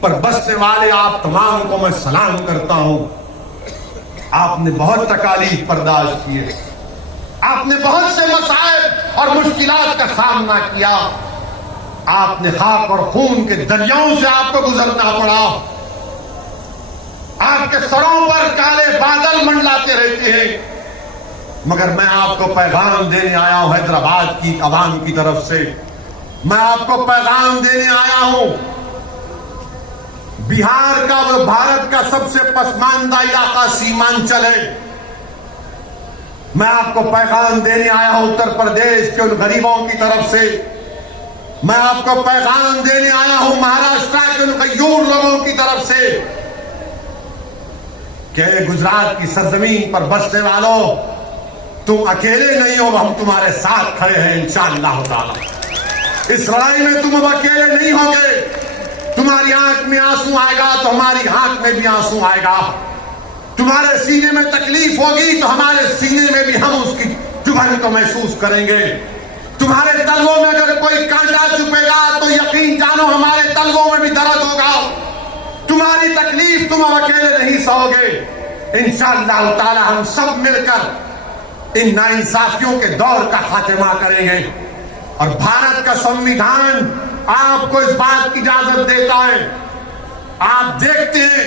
पर बसने वाले आप तमाम को मैं सलाम करता हूं। आपने बहुत तकालीफ बर्दाश्त किए, आपने बहुत से मसाइल और मुश्किलात का सामना किया, आपने खाक और खून के दरियाओं से आपको गुजरना पड़ा, आपके सरों पर काले बादल मंडलाते रहते हैं। मगर मैं आपको पैगाम देने आया हूं हैदराबाद की आवाम की तरफ से, मैं आपको पैगाम देने आया हूं। बिहार का वो भारत का सबसे पसमानदा इलाका सीमांचल है। मैं आपको पैगाम देने आया हूं उत्तर प्रदेश के उन गरीबों की तरफ से, मैं आपको पैगाम देने आया हूं महाराष्ट्र के उन गयूर लोगों की तरफ से कि गुजरात की सरजमीन पर बसने वालों, तुम अकेले नहीं हो, हम तुम्हारे साथ खड़े हैं इंशाअल्लाह ताला। इस लड़ाई में तुम अब अकेले नहीं होगे। तुम्हारी आंख में आंसू आएगा तो हमारी आंख में भी आंसू आएगा, तुम्हारे सीने में तकलीफ होगी तो हमारे सीने में भी हम उसकी चुभन को महसूस करेंगे। तुम्हारे तलवों में अगर कोई कांटा चुपेगा तो यकीन जानो हमारे तलवों में भी दर्द होगा। तुम्हारी तकलीफ तुम अब अकेले नहीं सहोगे। इंशाअल्लाह ताला हम सब मिलकर इन नाइंसाफियों के दौर का खात्मा करेंगे। और भारत का संविधान आपको इस बात की इजाजत देता है। आप देखते हैं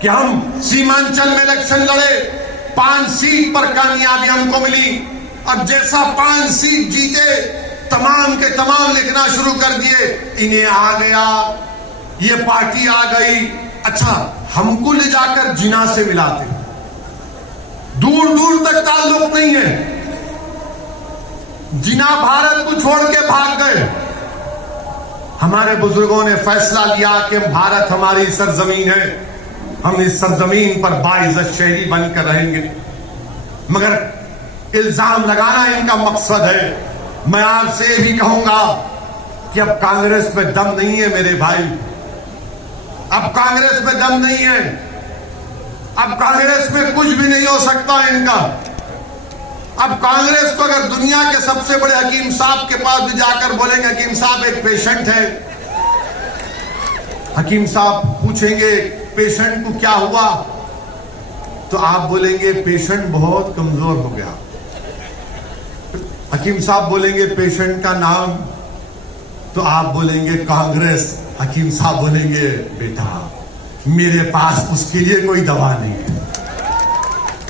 कि हम सीमांचल में इलेक्शन लड़े, 5 सीट पर कामयाबी हमको मिली, और जैसा 5 सीट जीते तमाम के तमाम लिखना शुरू कर दिए, इन्हें आ गया, ये पार्टी आ गई। अच्छा, हमको ले जाकर जिना से मिलाते, दूर दूर तक ताल्लुक नहीं है। जिना भारत को छोड़ के भाग गए। हमारे बुजुर्गों ने फैसला लिया कि भारत हमारी सरजमीन है, हम इस सरजमीन पर बाइज्जत शहरी बनकर रहेंगे। मगर इल्जाम लगाना इनका मकसद है। मैं आपसे ये भी कहूंगा कि अब कांग्रेस में दम नहीं है मेरे भाई, अब कांग्रेस में दम नहीं है, अब कांग्रेस में कुछ भी नहीं हो सकता इनका। अब कांग्रेस को अगर दुनिया के सबसे बड़े हकीम साहब के पास भी जाकर बोलेंगे हकीम साहब एक पेशेंट है, हकीम साहब पूछेंगे पेशेंट को क्या हुआ, तो आप बोलेंगे पेशेंट बहुत कमजोर हो गया। हकीम साहब बोलेंगे पेशेंट का नाम, तो आप बोलेंगे कांग्रेस। हकीम साहब बोलेंगे बेटा मेरे पास उसके लिए कोई दवा नहीं है।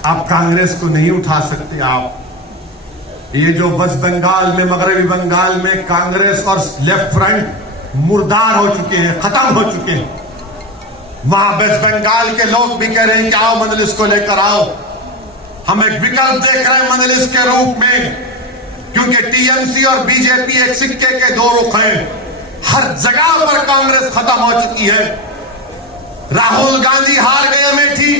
आप कांग्रेस को नहीं उठा सकते। आप ये जो वेस्ट बंगाल में, मगरबी बंगाल में कांग्रेस और लेफ्ट फ्रंट मुर्दार हो चुके हैं, खत्म हो चुके हैं। वहां वेस्ट बंगाल के लोग भी कह रहे हैं कि आओ मजलिस को लेकर आओ। हम एक विकल्प देख रहे हैं मजलिस के रूप में, क्योंकि टीएमसी और बीजेपी एक सिक्के के दो रुख हैं। हर जगह पर कांग्रेस खत्म हो चुकी है। राहुल गांधी हार गए अमेठी,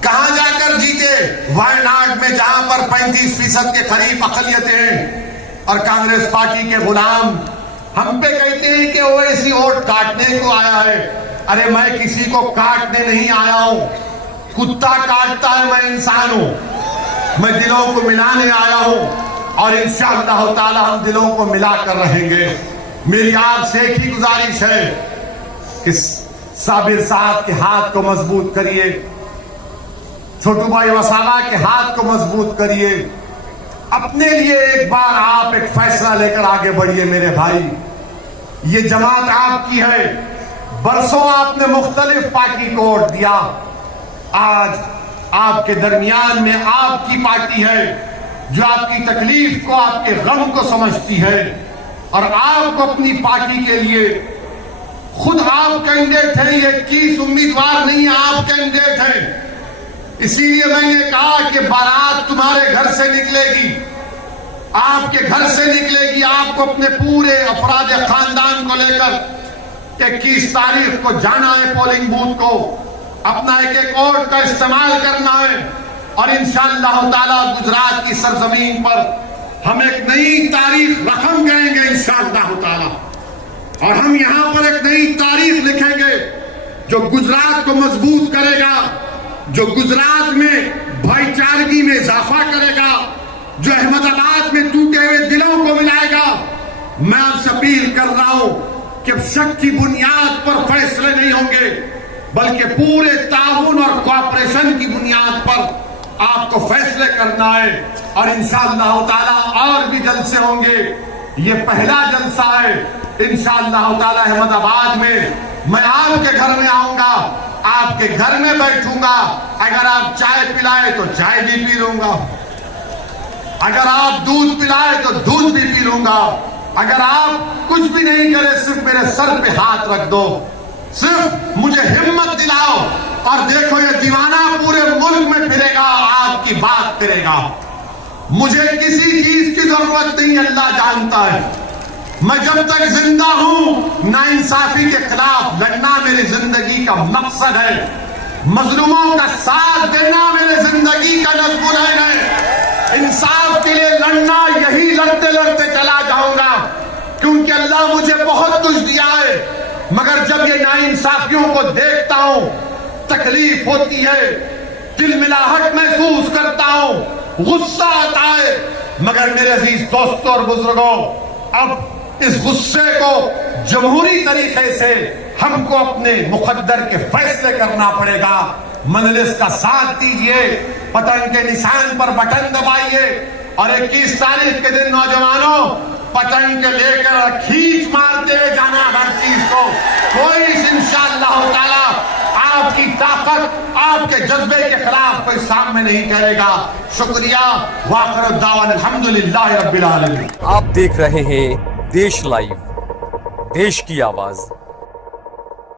कहां जाकर जीते? वायनाड में, जहां पर 35% के करीब अकलियतें हैं। और कांग्रेस पार्टी के गुलाम हम पे कहते हैं कि ओवैसी वोट काटने को आया है। अरे मैं किसी को काटने नहीं आया हूं, कुत्ता काटता है, मैं इंसान हूं। मैं दिलों को मिलाने आया हूं और इंशाअल्लाह ताला हम दिलों को मिलाकर रहेंगे। मेरी आपसे एक ही गुजारिश है कि साबिर साहब के हाथ को मजबूत करिए, छोटू भाई वसावा के हाथ को मजबूत करिए। अपने लिए एक बार आप एक फैसला लेकर आगे बढ़िए मेरे भाई। ये जमात आपकी है, बरसों आपने मुख्तलिफ पार्टी को वोट दिया, आज आपके दरमियान में आपकी पार्टी है जो आपकी तकलीफ को, आपके गम को समझती है और आपको अपनी पार्टी के लिए, खुद आप कैंडिडेट हैं, ये 21 उम्मीदवार नहीं है, आप कैंडिडेट हैं। इसीलिए मैंने कहा कि बारात तुम्हारे घर से निकलेगी, आपके घर से निकलेगी। आपको अपने पूरे अफराद खानदान को लेकर 21 तारीख को जाना है पोलिंग बूथ को, अपना एक एक वोट का इस्तेमाल करना है और इंशाअल्लाह ताला गुजरात की सरजमीन पर हम एक नई तारीख रकम करेंगे इंशाअल्लाह ताला। और हम यहां पर एक नई तारीख लिखेंगे जो गुजरात को मजबूत करेगा, जो गुजरात में भाईचारगी में इजाफा करेगा, जो अहमदाबाद में टूटे हुए दिलों को मिलाएगा। मैं आपसे अपील कर रहा हूं कि अब शक की बुनियाद पर फैसले नहीं होंगे, बल्कि पूरे ताउन और कोऑपरेशन की बुनियाद पर आपको फैसले करना है। और इंशाअल्लाह ताला और भी जलसे होंगे, ये पहला जलसा है। इंशाअल्लाह ताला अहमदाबाद में मैं आपके घर में आऊंगा, आपके घर में बैठूंगा। अगर आप चाय पिलाए तो चाय भी पी लूंगा, अगर आप दूध पिलाए तो दूध भी पी लूंगा। अगर आप कुछ भी नहीं करे, सिर्फ मेरे सर पे हाथ रख दो, सिर्फ मुझे हिम्मत दिलाओ। और देखो ये दीवाना पूरे मुल्क में फिरेगा, आपकी बात करेगा। मुझे किसी चीज की जरूरत नहीं, अल्लाह जानता है। मैं जब तक जिंदा हूं, नाइंसाफी के खिलाफ लड़ना मेरी जिंदगी का मकसद है। मजलूमों का साथ देना मेरे जिंदगी का नज़्म है। इंसाफ के लिए लड़ना, यही लड़ते लड़ते चला जाऊंगा, क्योंकि अल्लाह मुझे बहुत कुछ दिया है। मगर जब ये नाइंसाफियों को देखता हूं, तकलीफ होती है, दिलमिलाहट महसूस करता हूं, गुस्सा आता है। मगर मेरे अजीज दोस्तों और बुजुर्गों, अब इस गुस्से को जमहूरी तरीके से हमको अपने मुकद्दर के फैसले करना पड़ेगा। मजलिस का साथ दीजिए, पतंग के निशान पर बटन दबाइए और 21 तारीख के दिन नौजवानों, पतंग के लेकर खींच मारते हुए जाना हर चीज को। कोई इंशाअल्लाह ताला आपकी ताकत, आपके जज्बे के खिलाफ कोई सामने नहीं करेगा। शुक्रिया। वाखिर दावन अल्हम्दुलिल्लाह रब्बिल आलमीन। आप देख रहे हैं देश लाइव, देश की आवाज।